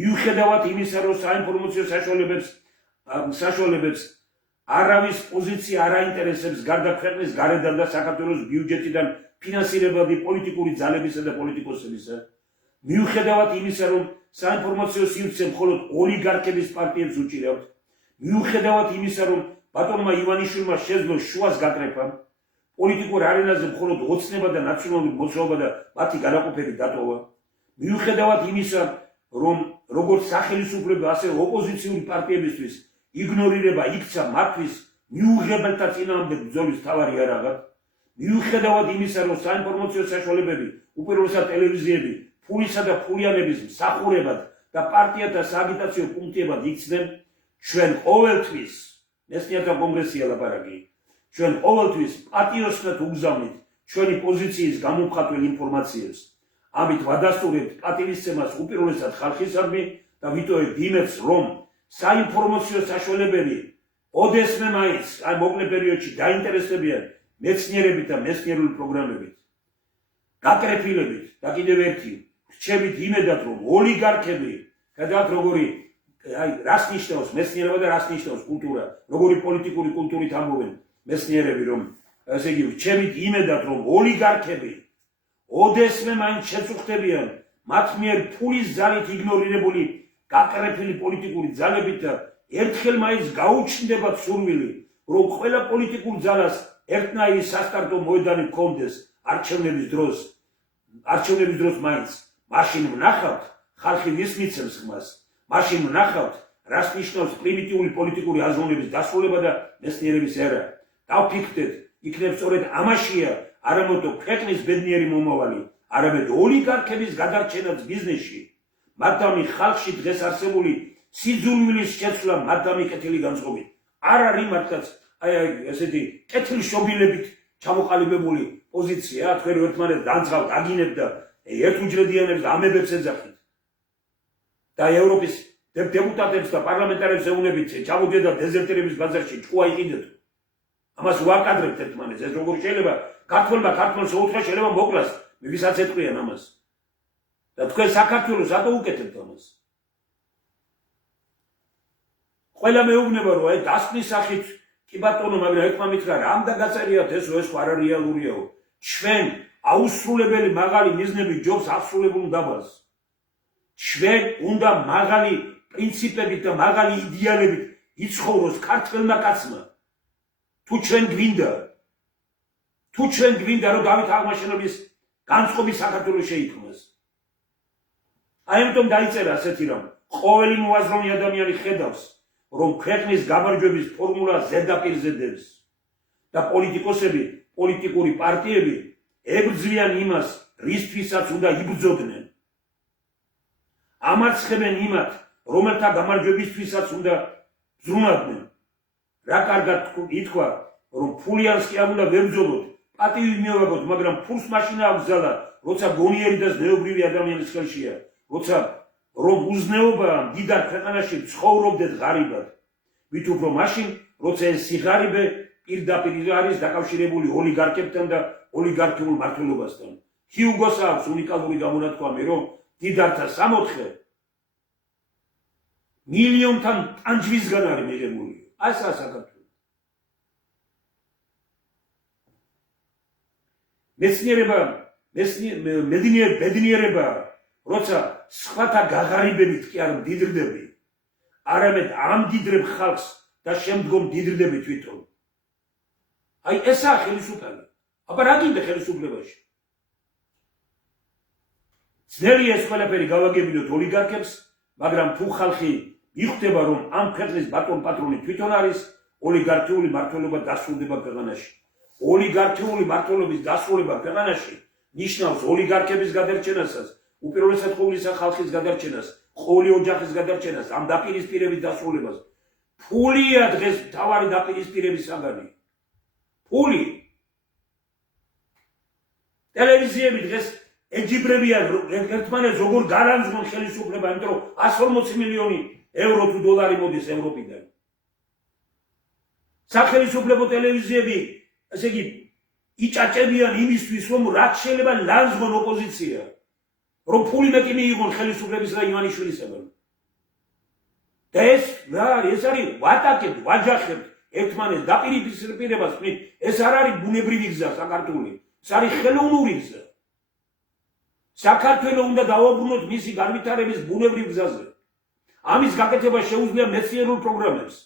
მიუხედავად იმისა რომ საინფორმაციო საშუალებებს არავის პოზიცია არ აინტერესებს გარდა ქვეყნის გარედან და საქართველოს ბიუჯეტიდან ფინანსირებადი პოლიტიკური ძალებისა და პოლიტიკოსებისა. მიუხედავად იმისა რომ საინფორმაციო სივრცე მხოლოდ ოლიგარქების პარტიებს უჭირავთ. მიუხედავად იმისა რომ ბატონმა ივანიშვილმა შეძლო შუას გაკრეფა, პოლიტიკურ არენაზე მხოლოდ ოცნება და ნაციონალური მოძრაობა და მათი განაყოფები დატოვა. მიუხედავად იმისა, რომ როგორც სახელისუფლება, ასევე ოპოზიციური პარტიებისთვის იგნორირება იქცა მათთვის მიუღებელთა წინააღმდეგ ბრძოლის მთავარი იარაღად, მიუხედავად იმისა, რომ საინფორმაციო საშუალებები, უპირველესად ტელევიზიები, ფულისა და ფულიანების მსახურებად და პარტიათა სააგიტაციო პუნქტებად იქცნენ, ჩვენ ყოველთვის, მეცნიერთა კონგრესია ლაპარაკი, ჩვენ ყოველთვის პატიოსნად უგზავნით ჩვენი პოზიციის გამომხატველ ინფორმაციას. ამით ვადასტურებთ პატივისცემას უპირველესად ხალხისადმი და ვიტოვებთ იმედს, რომ საინფორმაციო საშუალებები ოდესმე მაინც აი მოკლე პერიოდში დაინტერესდებიან მეცნიერებით და მეცნიერული პროგრამებით. გაკრეფილებით და კიდევ ერთი რჩებით იმედად, რომ ოლიგარქები, გადავთ როგორი აი რას ნიშნავს მეცნიერება და რას ნიშნავს კულტურა, როგორი პოლიტიკური კულტურით ამბობენ მეცნიერები, რომ ესე იგი რჩებით იმედად, რომ ოლიგარქები ოდესმე მაინც შეწუხდებიან მათ მიერ ფულის ძალით იგნორირებული გაკრეფილი პოლიტიკური ძალებით და ერთხელ მაინც გაუჩნდებათ სურვილი, რომ ყველა პოლიტიკურ ძალას ერთნაირი სასტარტო მოედანი ჰქონდეს არჩევნების დროს მაინც. მაშინ ვნახავთ, ხალხი ვის მიცემს ხმას, მაშინ ვნახავთ, რას ნიშნავს პრიმიტიული პოლიტიკური აზროვნების დასრულება და მეცნიერების ერა. დავფიქრდეთ, იქნებ სწორედ ამაშია არა მარტო ქვეყნის ბედნიერი მომავალი, არამედ ოლიგარქების გადარჩენაც ბიზნესში, მათამი ხალხში დღეს არსებული სიძულვილის შეცვლა მათამი კეთილი განწყობით. არ არის მართლაც აი ესეთი კეთილშობილებით ჩამოყალიბებული პოზიცია, თქვენ ერთმანეთს განწყავთ, აგინებთ და ერთუჯრედიანებს და ამებებს ეძახით. და ევროპის დეპუტატებს და პარლამენტარებს ეუბნებით, ჩამოდიეთ და დეზერტერების ბაზარში ჭკუა იყიდეთ. ამას ვაკადრებთ ერთმანეთს, ეს როგორ შეიძლება ქართველს უთხრა შეიძლება მოკლას, ვისაც ეტყვიან ამას. და თქვენ საქართველოს რატო უკეთებთ ამას? ყველა მეუბნება, რომ აი დასკვნის სახით კი ბატონო, მაგრამ ეკმა მითხრა, რამ და გაწერიათ ესო ეს არა რეალურიაო. ჩვენ აუსრულებელი მაღალი მიზნები ჯობს ასრულებულ დაბას. ჩვენ უნდა მაღალი პრინციპებით და მაღალი იდეალებით იცხოვროს ქართველმა კაცმა. თუ ჩვენ გვინდა, რომ დავით აღმაშენებლის განწყობის საქართველოს შეიქმნას. აი ამიტომ დაიწერა ასეთი რამ. ყოველი მოაზროვნე ადამიანი ხედავს, რომ ქვეყნის გამარჯვების ფორმულა ზედაპირზე დევს და პოლიტიკოსები, პოლიტიკური პარტიები ებრძვიან იმას, რისთვისაც უნდა იბრძოდნენ. ამარცხებენ იმათ, რომელთა გამარჯვებისთვისაც უნდა ზრუნავდნენ. რა კარგად ითქვა, რომ ფულიანს კი არ უნდა ვერ ბრძოლოთ, პატივი მიიღოთ, მაგრამ ფულს მაშინ აღზალა, როცა გონიერი და ზნეობრივი ადამიანის ხელშია, როცა რომ უზნეობა მდიდარ ქვეყანაში ცხოვრობდეთ ღარიბად. ვით უფრო მაშინ, როცა ეს სიღარიბე პირდაპირ არის დაკავშირებული ოლიგარქებთან და ოლიგარქიულ მმართველობასთან. ჰიუგოს აქვს უნიკალური გამონათქვამი, რომ მდიდართა სამოთხე მილიონთან ტანჯვისგან არის მიღებული. ასაა საქართველო. ბედნიერება, როცა სხვათა გაღარიბებით კი არ მდიდრდები, არამედ ამდიდრებ ხალხს და შემდგომ მდიდრდები თვითონ. აი ესაა ხელისუფლება. აბა რა გინდა ხელისუფლებაში? ძნელია ეს ყველაფერი გავაგებინოთ ოლიგარქებს, მაგრამ თუ ხალხი მიხვდება, რომ ამ ქვეყნის ბატონ-პატრონი თვითონ არის, ოლიგარქიული მმართველობა დასრულდება ქვეყანაში. ოლიგარქიული მმართველობის დასრულება ქვეყანაში ნიშნავს ოლიგარქების გადარჩენასაც, უპირველესად ყოვლისა ხალხის გადარჩენას, ყოველი ოჯახის გადარჩენას, ამ დაპირისპირების დასრულებას. ფულია დღეს მთავარი დაპირისპირების საგანი. ფული. ტელევიზიები დღეს ეჯიბრებიან ერთმანეთს როგორ გარანძღონ ხელისუფლება, იმიტომ რომ 140 მილიონი ევრო თუ დოლარი მოდის ევროპიდან. სახელისუფლებო ტელევიზიები, ესე იგი, იჭაჭებიან იმისთვის, რომ რაც შეიძლება ლანძღონ ოპოზიცია, რომ ფული მეტი მიიღონ ხელისუფლების და ივანიშვილისაგან. და ეს რა არის? ეს არის ვატაკებთ, ვაჯახებთ ერთმანეთს დაპირისპირებას. ეს არ არის ბუნებრივი გზა საქართველოს, ეს არის ხელოვნური გზა. საქართველოს უნდა დავაბრუნოთ მისი განვითარების ბუნებრივ გზაზე. ამის გაკეთება შეუძლია მეცნიერულ პროგრამებს.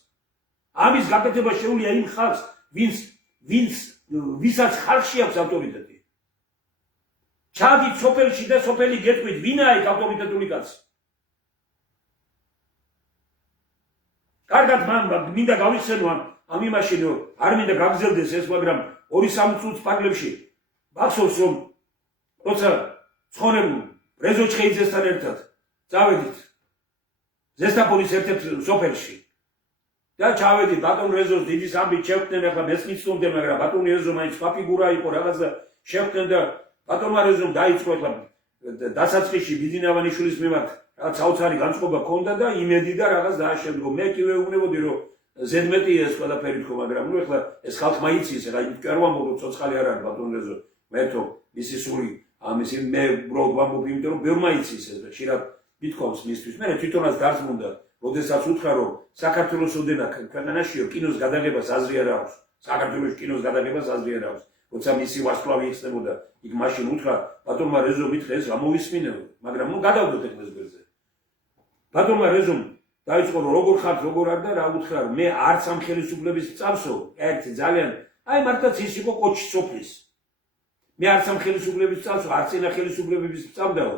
ამის გაკეთება შეუძლია იმ ხალხს, ვისაც ხალხში აქვს ავტორიტეტი. ჩადით სოფელში და სოფელი გეტყვით, ვინაა იქ ავტორიტეტული კაცი. კარგად მან მინდა გავიხსენო ამ იმაში, რომ არ მინდა გაგრძელდეს ეს, მაგრამ 2-3 წუთს პარკლებში მახსოვს, რომ როცა ცხოვრობ რეზო ჩხეიძესთან ერთად წავედით ზესტაფონის ერთ-ერთ სოფელში და ჩავედით ბატონ რეზოს დიდი ამბით შევხვდნენ, ახლა მეც მიცნობდნენ, მაგრამ ბატონ რეზო მაინც ფიგურა იყო რაღაცა შევხვდნენ და ბატონმა რეზომ დაიწყო ახლა დასაწყისში ბიძინავანიშვილის მიმართ რაღაც საოცარი განწყობა ჰქონდა და იმედი და რაღაც დააშევდო. მე კი ვეუბნებოდი, რომ ზედმეტია ეს ყველაფერი თქო, მაგრამ ნუ ახლა ეს ხალხმა იცის, ახლა კი არ ვამბობ, რომ ცოცხალი არ არის ბატონ რეზო. მეთო მისი სული ამის მე უბრალოდ ვამბობ, იმიტომ რომ ბევრმა იცის ეს და ხშირად მithქვავს მისთვის. მე თვითონაც დარწმუნდა, როდესაც უთხრა, რომ საქართველოს ოდენა ქვეყანაშიო კინოს გადაღებას აზრი არ აქვს. საქართველოს კინოს გადაღებას აზრი არ აქვს. როცა მისი ვარსკვლავი იხსნებოდა, იქ მაშინ უთხრა, ბატონმა რეზომ ითხრა ეს გამოვისმინე, მაგრამ ნუ გადავდოთ ეკლესიის გვერდზე. ბატონმა რეზომ დაიწყო, რომ როგორ ხართ, როგორ არ და რა უთხრა, რომ მე არც ამ ხელისუფლების წამსო, ერთი ძალიან, აი მართლაც ის იყო კოჩი სოფლის. მე არც ამ ხელისუფლების წამსო, არც ენა ხელისუფლების წამდაო.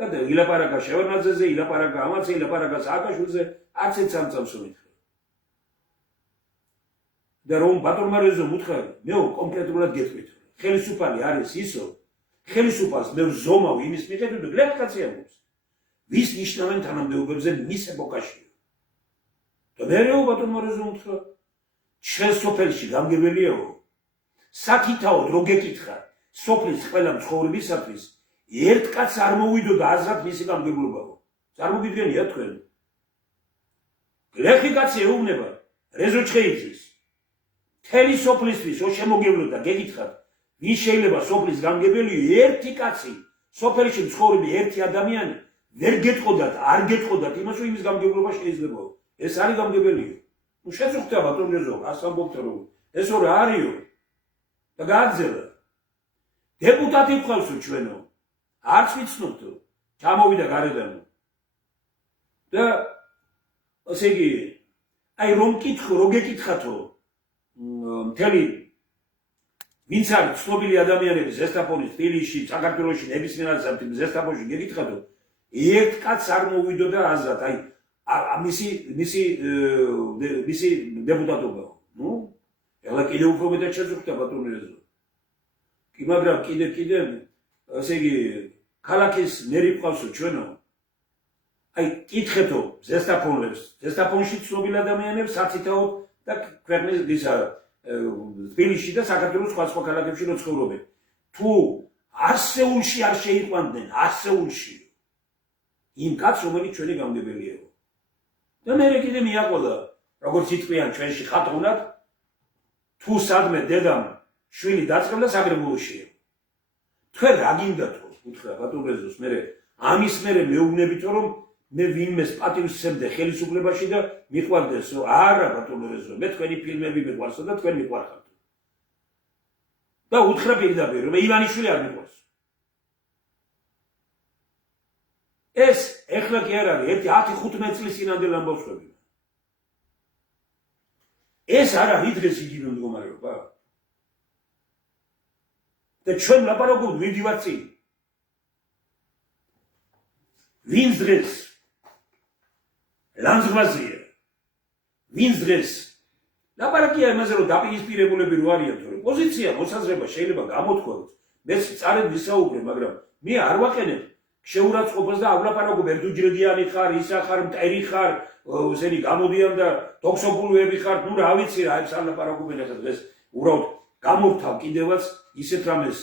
და ილაპარაკა შევარნაძეზე, ილაპარაკა ამაზე, ილაპარაკა სააკაშვილზე, არც ერთ ამ წამსო მითხრა. და რომ ბატონმა რეზომ უთხრა, მე კონკრეტულად გეტყვით, ხელისუფალი არის ისო, ხელისუფალს მე ვზომავ იმის მიხედვით, რომ გლეხკაცი ამბობს. ვის ნიშნავენ თანამდებობებზე მის ეპოქაში. და მერეო ბატონმა რეზომ უთხრა, ჩვენ სოფელში გამგებელიაო, საკითხაოდ რო გეკითხა, სოფლის ყველა მცხოვრებისათვის ერთ კაცს არ მოვიდოდა აზრად მისი გამგებლობაო. წარმოგიდგენია თქვენ? გლეხი კაცი ეუბნება რეზო ჩხეიძეს. მთელი სოფლისთვის შემოგევლოთ და გეკითხათ, ვის შეიძლება სოფლის გამგებელი ერთი კაცი, სოფელში მცხოვრები ერთი ადამიანი ვერ გეტყოდათ, არ გეტყოდათ იმას, რომ იმის გამგებლობა შეიძლებაო. ეს არის გამგებელია. ნუ შეწუხდა ბატონ რეზო, ასე ამბობთ, რომ ესო რა არისო? და გააგზავნა. დეპუტატი გყავსო ჩვენო. არც ვიცნობთ, ჩამოვიდა გარედან. და ასე იგი, აი რომ კითხო, რო გეკითხათო, მთელი ვინც არის ცნობილი ადამიანები ზესტაფონის, თბილისში, საქართველოში, ნებისმიერ ზესტაფონში გეკითხათო, ერთ კაცს არ მოვიდოდა აზრად, აი მისი დეპუტატობაო. ნუ, ეხლა კიდე უფრო მეტად შეწუხდა ბატონ რეზო. კი, მაგრამ კიდე ასე იგი ქალაქის მერი გყავსო ჩვენო. აი კითხეთო ზესტაფონებს, ზესტაფონში ცნობილ ადამიანებს საცითაოდ და ქვეყნის ისა თბილისში და საქართველოს სხვა ქალაქებში რო ცხოვრობენ. თუ ასეულში არ შეიყვანდნენ, ასეულში იმ კაცს, რომელიც ჩვენი გამგებელიაო. და მე კიდე მიაყოლა, როგორც იტყვიან ჩვენში ხატოვნად, თუ სადმე დედამ შვილი დაწყებდა საგრებულოშია. თქვენ რა გინდათო? უთხრა ბატონ რეზოს, მე ამის მერე მეუბნებითო, რომ მე ვინმეს პატივს ვცემდე ხელისუფლებაში და მიყვარდესო. არა ბატონ რეზო, მე თქვენი ფილმები მიყვარსო და თქვენ მიყვარხართ. და უთხრა პირდაპირ, რომ ივანიშვილი არ მიყვარს. ეს ეხლა კი არ არის, 10-15 წლის წინანდელ ამბავს ხვები. ეს არ არის დღეს იგივე მდგომარეობა. და ჩვენ ლაპარაკობთ მიდივარ წინ. ვინც დღეს ლანძღვაზია, ვინც დღეს ლაპარაკია იმაზე, რომ დაპირისპირებულები რო არიან, თორემ პოზიცია, მოსაზრება შეიძლება გამოთქვათ, მეც წარედ ვისაუბრე, მაგრამ მე არ ვაყენებ შეურაცხყოფას და არ ვლაპარაკობ ერთუჯრედიანი ხარ, ისა ხარ, მტერი ხარ, ესენი გამოდიან და ტოქსოპულუები ხარ, ნუ რა ვიცი რა, ეს არ ლაპარაკობენ ახლა დღეს უბრალოდ გამოვთავ კიდევაც ისეთ რამეს,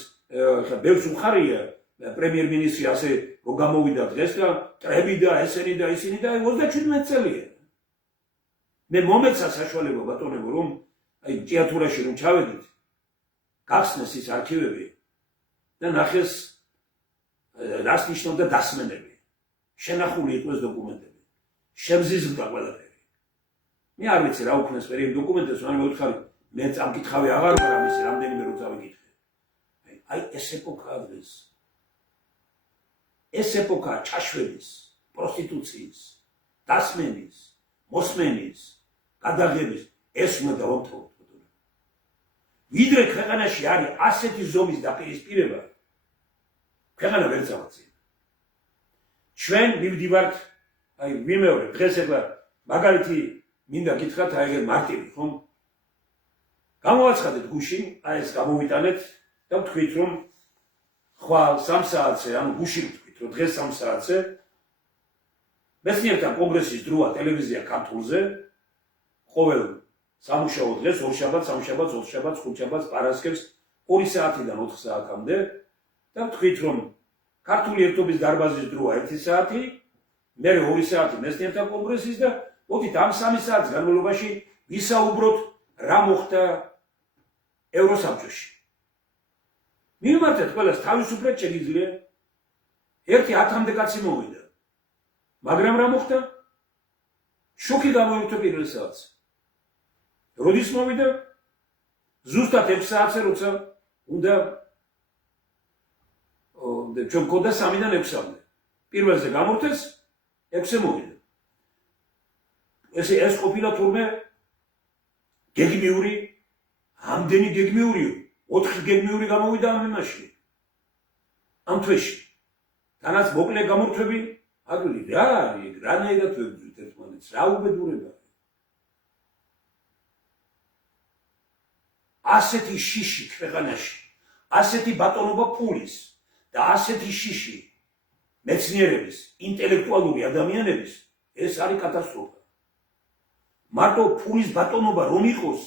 ხა ბევრს უხარია პრემიერ-მინისტრი ასე რომ გამოვიდა დღეს და ტრები და ესენი და ისინი და 37 წელია. მე მომეცა საშუალება ბატონებო, რომ აი ჭიათურაში რომ ჩავედით, გახსნეს ის არქივები და ნახეს რას ნიშნავდა დასმენები. შენახული იყო ეს დოკუმენტები. შემზიზმდა ყველაფერი. მე არ ვიცი რა უქმნეს პერი იმ დოკუმენტებს, მაგრამ მევთხარი, მე წამკითხავი აღარ ვარ ამის რამდენიმე რო წავიკითხე. აი ეს ეპოქაა დღეს. ეს ეპოქაა ჩაშვების, პროსტიტუციის, დასმენის, მოსმენის, გადაღების. ეს უნდა დავამთავროთ. ვიდრე ქვეყანაში არის ასეთი ზომის დაპირისპირება, ქვეყანა ვერ წავაწყდება. ჩვენ მივდივართ, აი ვიმეორებ, დღეს ეხლა მაგალითი მინდა გითხრათ, აი ეგ მარტივი, ხომ? გამოვაცხადეთ გუშინ, აი ეს გამოვიტანეთ და ვთქვით, რომ ხვალ 3 საათზე, ანუ გუშინ ვთქვით, რომ დღეს 3 საათზე მეცნიერთა კონგრესის დროა ტელევიზია ქართულზე, ყოველ სამუშაო დღეს, ორშაბათს, სამშაბათს, ოთხშაბათს, ხუთშაბათს, პარასკევს 2 საათიდან 4 საათამდე და ვთქვით, რომ ქართული ერთობის დარბაზის დროა 1 საათი, მე 2 საათი მეცნიერთა კონგრესის და მოდით ამ 3 საათის განმავლობაში ვისაუბროთ რა მოხდა ევროსაბჭოში. მივმართეთ ყველას თავისუფლად შეგიძლია. ერთი 10-მდე კაცი მოვიდა. მაგრამ რა მოხდა? შოქი გამოიწვია პირველ საათს. როდის მოვიდა? ზუსტად 6 საათზე, როცა უნდა ჩვენ გქონდა 3-დან 6-მდე. პირველზე გამორთეს, 6-ზე მოვიდა. ეს ყოფილა თურმე გეგმიური, ამდენი გეგმიური, 4 გეგმიური გამოვიდა ამ იმაში. ამ თვეში. თანაც მოკლე გამორთვები, აგული რა არის, რანაირად ვებძვით ერთმანეთს, რა უბედურება. ასეთი შიში ქვეყანაში, ასეთი ბატონობა ფულის და ასეთი შიში მეცნიერების, ინტელექტუალური ადამიანების, ეს არის კატასტროფა. მარტო ფულის ბატონობა რომ იყოს,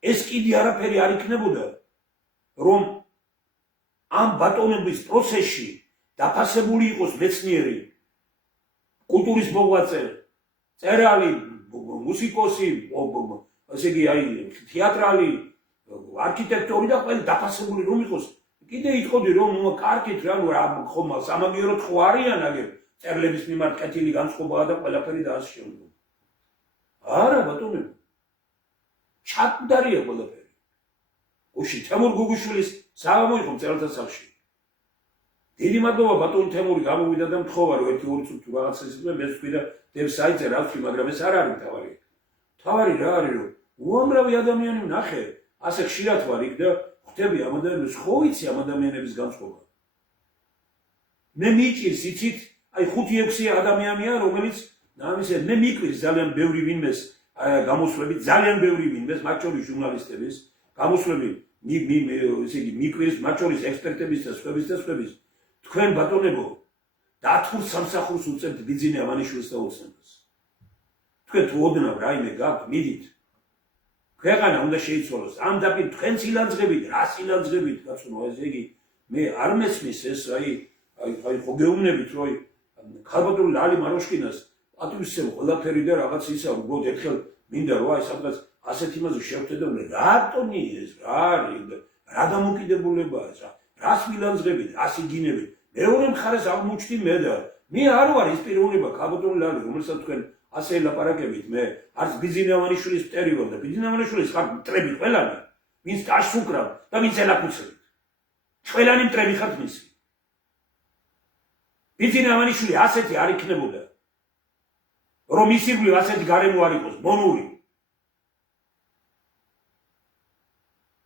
ეს კიდე არაფერი არ იქნებოდა, რომ ამ ბატონობის პროცესში დაფასებული იყოს მეცნიერი, კულტურის მოღვაწე, წერალი, მუსიკოსი, ასე იგი აი თეატრალი, არქიტექტორი და ყველა დაფასებული რომ იყოს. კიდე იტყოდი რომ ნუ კარგით რა, ხომ სამაგიეროდ ხო არიან აგერ წერლების მიმართ კეთილი განწყობაა და ყველაფერი და ასე შემდეგ. არა ბატონო. ჩატდარია ყველაფერი. უში თემურ გუგუშვილის საღამოიყო წერალთა სახლში. დიდი მადლობა ბატონ თემური გამოვიდა და მთხოვა რომ 1-2 წუთი რაღაცა ისმე მე ვთქვი და დებს საიტზე რა ვთქვი, მაგრამ ეს არ არის თავარი. თავარი რა არის რომ უამრავი ადამიანი ვნახე, ასე ხშირად ვარ იქ და ხვდები ამ ადამიანებს, ხო ვიცი ამ ადამიანების განწყობა. მე მიჭირს იცით, აი 5-6 ადამიანია რომელიც ამისე მე მიკვირს ძალიან ბევრი ვინმეს გამოსვლები, ძალიან ბევრი ვინმეს, მათ შორის ჟურნალისტების გამოსვლები, ესე იგი მიკვირს მათ შორის ექსპერტების და სხვების. თქვენ ბატონებო, დათურ სამსახურს უწევთ ბიძინე ამანიშვილს და ოცნებას. თქვენ თუ ოდნავ რაიმე გაქვთ, მიდით. ქვეყანა უნდა შეიცვალოს. ამ დაპირ თქვენ სილანძღებით, რა სილანძღებით, კაცო, ესე იგი მე არ მესმის ეს აი ხო გეუბნებით რომ ქალბატონი ლალი მაროშკინას პატივისცემ ყველაფერი და რაღაც ისა უბრალოდ ერთხელ მინდა რომ აი სადღაც ასეთ იმაზე შევხვდე და რატომი ეს რა არის რა დამოკიდებულებაა ეს რას მილანძღებით, რას იგინებით. მეორე მხარეს აღმოჩნდი მე და მე არ ვარ ის პიროვნება ქალბატონი ლალი რომელსაც თქვენ ასე ელაპარაკებით მე არც ბიძინე ამანიშვილის მტერი ვარ და ბიძინე ამანიშვილის ხარ მტრები ყველანი ვინც ტაშს უკრავ და ვინც ელაპუცებით ყველანი მტრები ხართ მისი ბიძინე ამანიშვილი ასეთი არ იქნებოდა რომ ისირგვლივ ასეთი გარემო არ იყოს მონური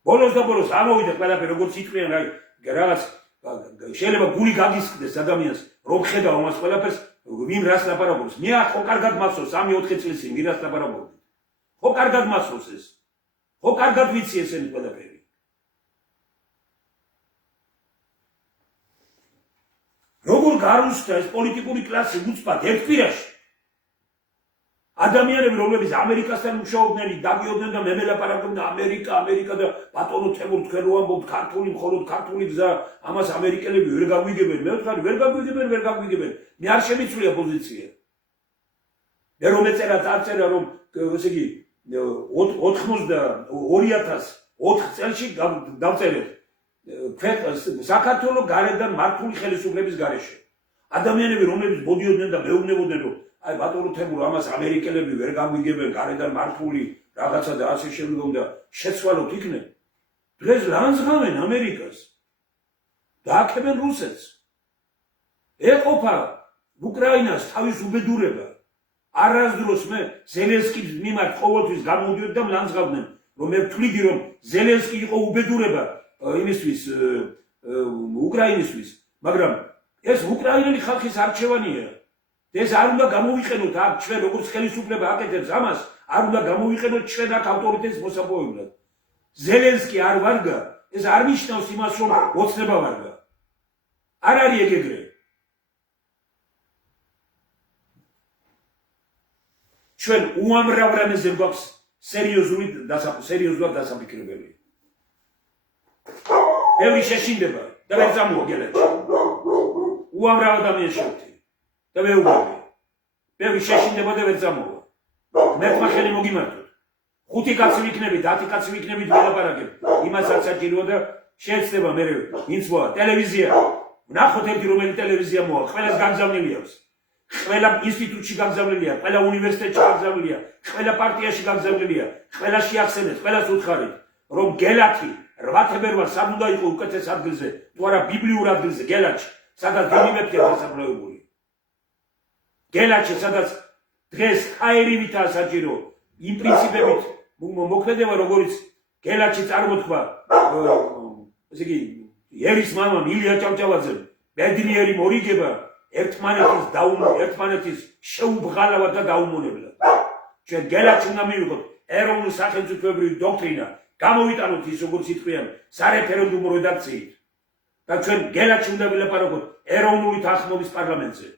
ბოლოს და ბოლოს ამოვიდა ყველაფერი როგორც იტყვიან აი რაღაც შეიძლება გული გაგისკდეს ადამიანს რომ ხედავ ამას ყველაფერს ვინ რას ლაპარაკობს მე ხო კარგად მახსოვს 3-4 წლის წინ ვინ რას ლაპარაკობს ხო კარგად მახსოვს ეს ხო კარგად ვიცი ესენი ყველაფერი როგორ გარუსტა ეს პოლიტიკური კლასი უცბად ერთ კვირაში ადამიანები რომლებიც ამერიკასთან მუშაობდნენ დაგიოდნენ და მე მელაპარაკობდნენ ამერიკა და ბატონო თემურ თქვენ რო ამბობთ ქართული მხოლოდ ქართული გზა ამას ამერიკელები ვერ გაგვიგებენ მე ვთქვი ვერ გაგვიგებენ მე არ შემიცვლია პოზიცია მე რომ ეწერა წარწერა რომ ესე იგი 2004 წელში დავწერეთ საქართველოს გარედან მართული ხელისუფლების გარეშე ადამიანები რომლებიც მოდიოდნენ და მეუბნებოდნენ რომ აი ბატონო თემურ ამას ამერიკელები ვერ გაგვიგებენ გარედან მართული რაღაცა და ასე შემდგომ და შეცვალოთ იქნებ დღეს ლანძღავენ ამერიკას დააქებენ რუსეთს ეყოფა უკრაინას თავის უბედურება არასდროს მე ზელენსკის მიმართ ყოველთვის გამოვიდოდი და მლანძღავდნენ, რომ მე ვთვლიდი, რომ ზელენსკი იყო უბედურება იმისთვის უკრაინისთვის, მაგრამ ეს უკრაინელი ხალხის არჩევანია. ეს არ უნდა გამოვიყენოთ აქ ჩვენ როგორც ხელისუფლება აკეთებს ამას, არ უნდა გამოვიყენოთ ჩვენ აქ ავტორიტეტის მოსაპოვებლად. ზელენსკი არ ვარგა, ეს არ ნიშნავს იმას, რომ ოცნება ვარგა. არ არის ეგრე. ჩვენ უამრავ რამეზე გვაქვს სერიოზულად დასაფიქრებელი. ბევრი შეშინდება და ვერ წამოაგელეთ. უამრავ ადამიანს შევთი და ვეუბნები. ბევრი შეშინდება და ვერ წამოვა. მერტმა ხელი მოგიმართოთ. 5 კაცი ვიქნებით, 10 კაცი ვიქნებით ვილაპარაკებ. იმასაც საჭიროა და შეეცდება მე ვინც მოა ტელევიზია. ვნახოთ ერთი რომელი ტელევიზია მოა, ყველას გაგზავნილი აქვს. ყველა ინსტიტუტში გაგზავნილია, ყველა უნივერსიტეტში გაგზავნილია, ყველა პარტიაში გაგზავნილია, ყველა შეახსენეთ, ყველას უთხარით, რომ გელათი 8 თებერვალს სად უნდა იყო უკეთეს ადგილზე, თუ არა ბიბლიურ ადგილზე, გელათში, სადაც დიდი მეფეა დასაფლავებული. გელათში, სადაც დღეს აერივითაა საჭირო, იმ პრინციპებით მოქმედება, როგორც გელათში წარმოთქვა, ესე იგი, ერის მამამ ილია ჭავჭავაძემ, ბედნიერი მორიგება ერთმანეთის შეუბღალავად და დაუმონებლად. ჩვენ გელათში უნდა მივიღოთ ეროვნულ სახელმწიფოებრივი დოქტრინა, გამოვიტანოთ ის როგორც იტყვიან სარეფერენდუმო რედაქციით და ჩვენ გელათში უნდა ვილაპარაკოთ ეროვნული თანხმობის პარლამენტზე.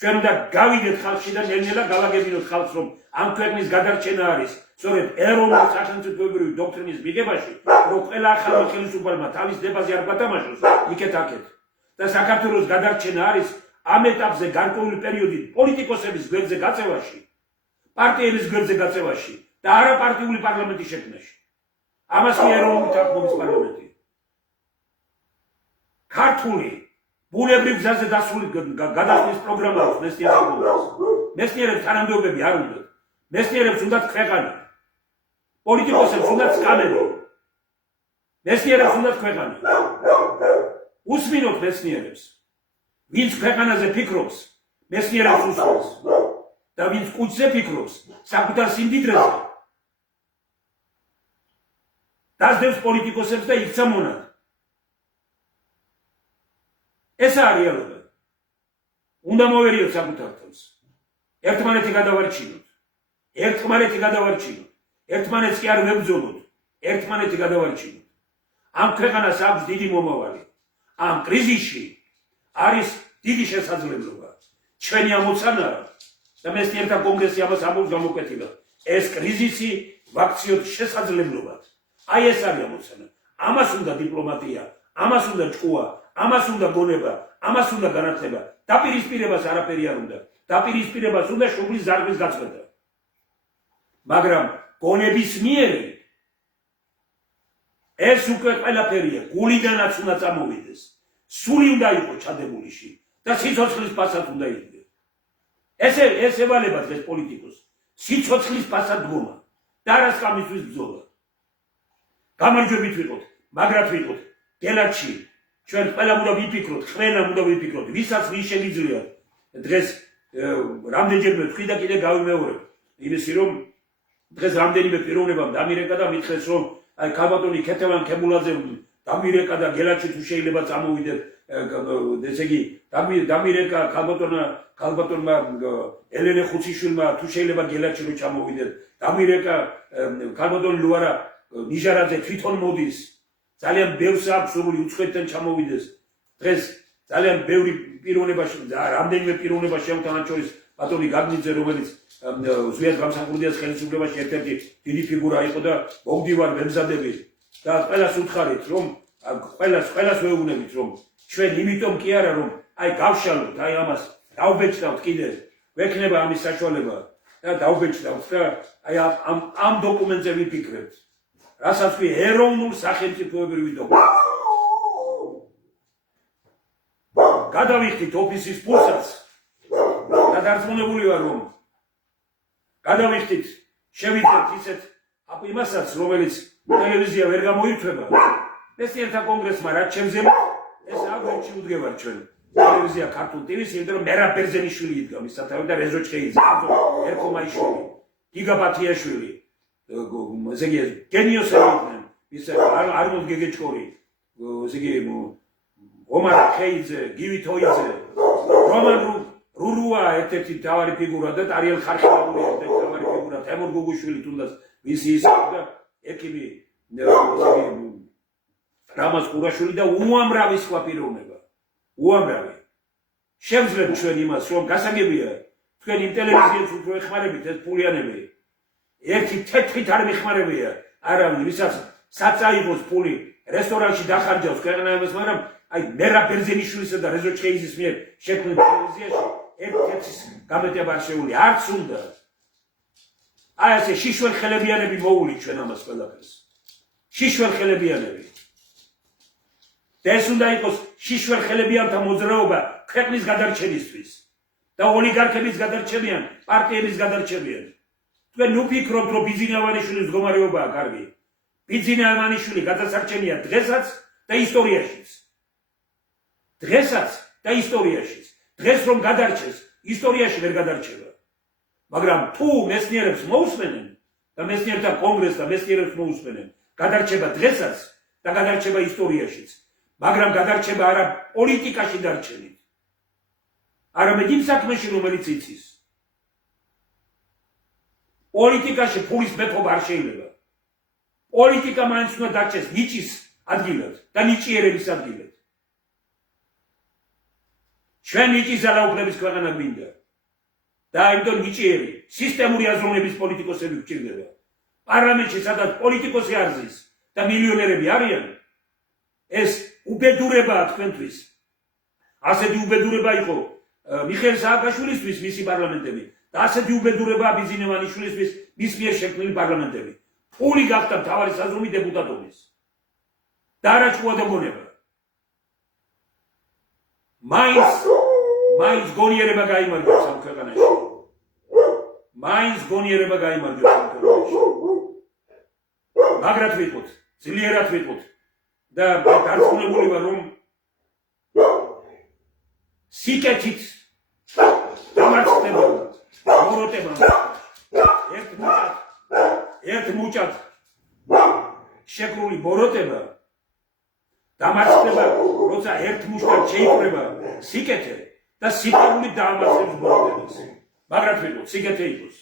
ჩვენ უნდა გავიდეთ ხალხში და ნელ-ნელა გავაგებინოთ ხალხს, რომ ამ ქვეყნის გადარჩენა არის სწორედ ეროვნულ სახელმწიფოებრივი დოქტრინის მიღებაში, რომ ყველა ახალმა ხელისუფლებამ თავის დებაზე არ გათამაშოს იქეთ-აქეთ. და საქართველოს გადარჩენა არის ამ ეტაპზე გარკვეული პერიოდით პოლიტიკოსების გვერდზე გაწევაში, პარტიების გვერდზე გაწევაში და არაპარტიული პარლამენტის შექმნაში. ამას კი ეროვნული თანხმობის პარლამენტი. ქართული ბუნებრივ გზაზე დასული გადახდის პროგრამა აქვს მეცნიერებს. მეცნიერებს თანამდებობები არ უნდათ. მეცნიერებს უნდათ ქვეყანა. პოლიტიკოსებს უნდათ სკამები. მეცნიერებს უნდათ ქვეყანა. უსმინოთ მეცნიერებს. ვინც ქვეყანაზე ფიქრობს, მეცნიერებს უსმენს. და ვინც კუჭზე ფიქრობს, საკუთარ სიმდიდრეზე. დასდევს პოლიტიკოსებს და იქცა მონად. ესაა რეალობა. უნდა მოვერიოთ საკუთარ თავს. ერთმანეთი გადავარჩინოთ. ერთმანეთს კი არ ვებრძოლოთ. ერთმანეთი გადავარჩინოთ. ამ ქვეყანას აქვს დიდი მომავალი. ამ კრიზისში არის დიდი შესაძლებლობა. ჩვენი ამოცანა და მეცნიერთა კონგრესი ამას ამბობს გამოკვეთილად. ეს კრიზისი ვაქციოთ შესაძლებლობად. აი ეს არის ამოცანა. ამას უნდა დიპლომატია, ამას უნდა ჭკუა, ამას უნდა გონება, ამას უნდა განათლება. დაპირისპირებას არაფერი არ უნდა. დაპირისპირებას უნდა შუბლის ზარგვის გაწყვეტა. მაგრამ გონების მიერი ეს უკვე ყველაფერია, გულიდანაც უნდა წამოვიდეს. სული უნდა იყოს ჩადებულიში და სიცოცხლის პასად უნდა იდგე. ეს ევალება დღეს პოლიტიკოს. სიცოცხლის პასად დგომა და არა სკამისთვის ბრძოლა. გამარჯვებით ვიყოთ, მაგრად ვიყოთ, გელათში ჩვენ ყველა უნდა ვიფიქროთ, ყველა უნდა ვიფიქროთ, ვისაც ვის შეგიძლია დღეს რამდენჯერმე ვთქვი და კიდე გავიმეორებ. იმისი რომ დღეს რამდენიმე პიროვნებამ დამირეკა და მითხრეს, რომ აი ქალბატონი ქეთევან ქემულაძე დამირეკა და გელათში თუ შეიძლება წამოვიდეთ, ესე იგი დამირეკა ქალბატონმა ელენე ხუციშვილმა თუ შეიძლება გელათში რომ ჩამოვიდეთ, დამირეკა ქალბატონი ლუარა ნიჟარაძე თვითონ მოდის, ძალიან ბევრს აქვს სურვილი უცხოეთთან ჩამოვიდეს. დღეს ძალიან ბევრი პიროვნება, რამდენიმე პიროვნება შევთანხმდით შორის ბატონი გაგნიძე, რომელიც ზვიად გამსახურდიას ხელისუფლებაში ერთ-ერთი დიდი ფიგურა იყო და მოვდივარ ვემზადები და ყველას უთხარით, რომ ყველას ვეუბნებით, რომ ჩვენ იმიტომ კი არა, რომ აი გავშალოთ, აი ამას დავბეჭდავთ კიდე, ვექნება ამის საშუალება და დავბეჭდავთ და აი ამ დოკუმენტზე ვიფიქრებთ. რასაც კი ეროვნულ სახელმწიფოებრივი დოქტრინა. გადავიხდით ოფისის ფულსაც და დარწმუნებული ვარ, რომ გადავიხდით, შევიძლებთ ისეთ იმასაც, რომელიც ტელევიზია ვერ გამოირთვება. მეცნიერთა კონგრესმა რაც ჩემზე ეს აგვერჩი უდგევარ ჩვენ. ტელევიზია ქართულ ტივს, იმიტომ რომ მერაბ ბერძენიშვილი იდგა მის სათავე და რეზო ჩხეიძე, ერქომაიშვილი, გიგა ბათიაშვილი, ესე იგი გენიოსები იყვნენ, ის არმოდ გეგეჭკორი, ესე იგი ომარ ხეიძე, გივი თოიძე, რომან რურუა ერთ-ერთი მთავარი ფიგურა და ტარიელ ხარხილაური ერთ-ერთი მთავარი ფიგურა, თემურ გუგუშვილი თუნდაც მისი ისე და ექიმი რამაზ ყურაშვილი და უამრავი სხვა პიროვნება. უამრავი. შევძლებთ ჩვენ იმას, რომ გასაგებია, თქვენ იმ ტელევიზიებს უფრო ეხმარებით ეს ფულიანები. ერთი თეთრით არ მიხმარებია, არავინ, ვისაც საწაიღოს ფული რესტორანში დახარჯავს ქვეყანას, მაგრამ აი მერაბ ბერძენიშვილისა და რეზო ჩხეიძის მიერ შექმნილ ტელევიზიაში ერთ-ერთის გამეტება არ შეუძლია, არც უნდა. აი ასე შიშველ ხელებიანები მოულით ჩვენ ამას ყველაფერს. შიშველ ხელებიანები. და ეს უნდა იყოს შიშველ ხელებიანთა მოძრაობა ქვეყნის გადარჩენისთვის და ოლიგარქების გადარჩენიან, პარტიების გადარჩენიან. თქვენ ნუ ფიქრობთ, რომ ბიძინა ავანიშვილის მდგომარეობაა კარგი. ბიძინა ავანიშვილი გადასარჩენია დღესაც და ისტორიაშიც. დღესაც და ისტორიაშიც. დღეს რომ გადარჩეს, ისტორიაში ვერ გადარჩება. მაგრამ თუ მეცნიერებს მოусმენენ და მეცნიერთა კონგრესს და მეცნიერებს მოусმენენ, გადარჩება დღესაც და გადარჩება ისტორიაშიც. მაგრამ გადარჩება არა პოლიტიკაში დარჩენით. არამედ იმ საქმეში, რომელიც იცის. პოლიტიკაში ფულის მეთობა არ შეიძლება. პოლიტიკა მაინც უნდა დარჩეს ნიჭის ადგილად და ნიჭიერების ადგილად. ჩვენ ნიჭის ძალაუფლების ქვეყანა გვინდა. და ამიტომ ნიჭიერი, სისტემური აზროვნების პოლიტიკოსები გვჭირდება. პარლამენტში სადაც პოლიტიკოსი არ ზის და მილიონერები არიან, ეს უბედურებაა თქვენთვის. ასეთი უბედურება იყო მიხეილ სააკაშვილისთვის მისი პარლამენტები და ასეთი უბედურებაა ბიძინა ავანიშვილისთვის მის მიერ შექმნილი პარლამენტები. ფული გახდა მთავარი საზრუმი დეპუტატობის. და არა ჭკუა და გონება. მაინც გონიერება გაიმარჯვებს ამ ქვეყანაში. მაინც გონიერება გაიმარჯვებს ამ ქვეყანაში. მაგრად ვიყოთ, ძლიერად ვიყოთ. და დარწმუნებული ვარ, რომ სიკეთით დამარცხდება მოროტება ერთ მუჭად შეკრული მოროტება დამარცხდება, როცა ერთ მუშკად შეიკრება სიკეთე და სიყვარული დაამარცხებს მოროტებას. მაგრად ვიყოთ, სიკეთე იყოს.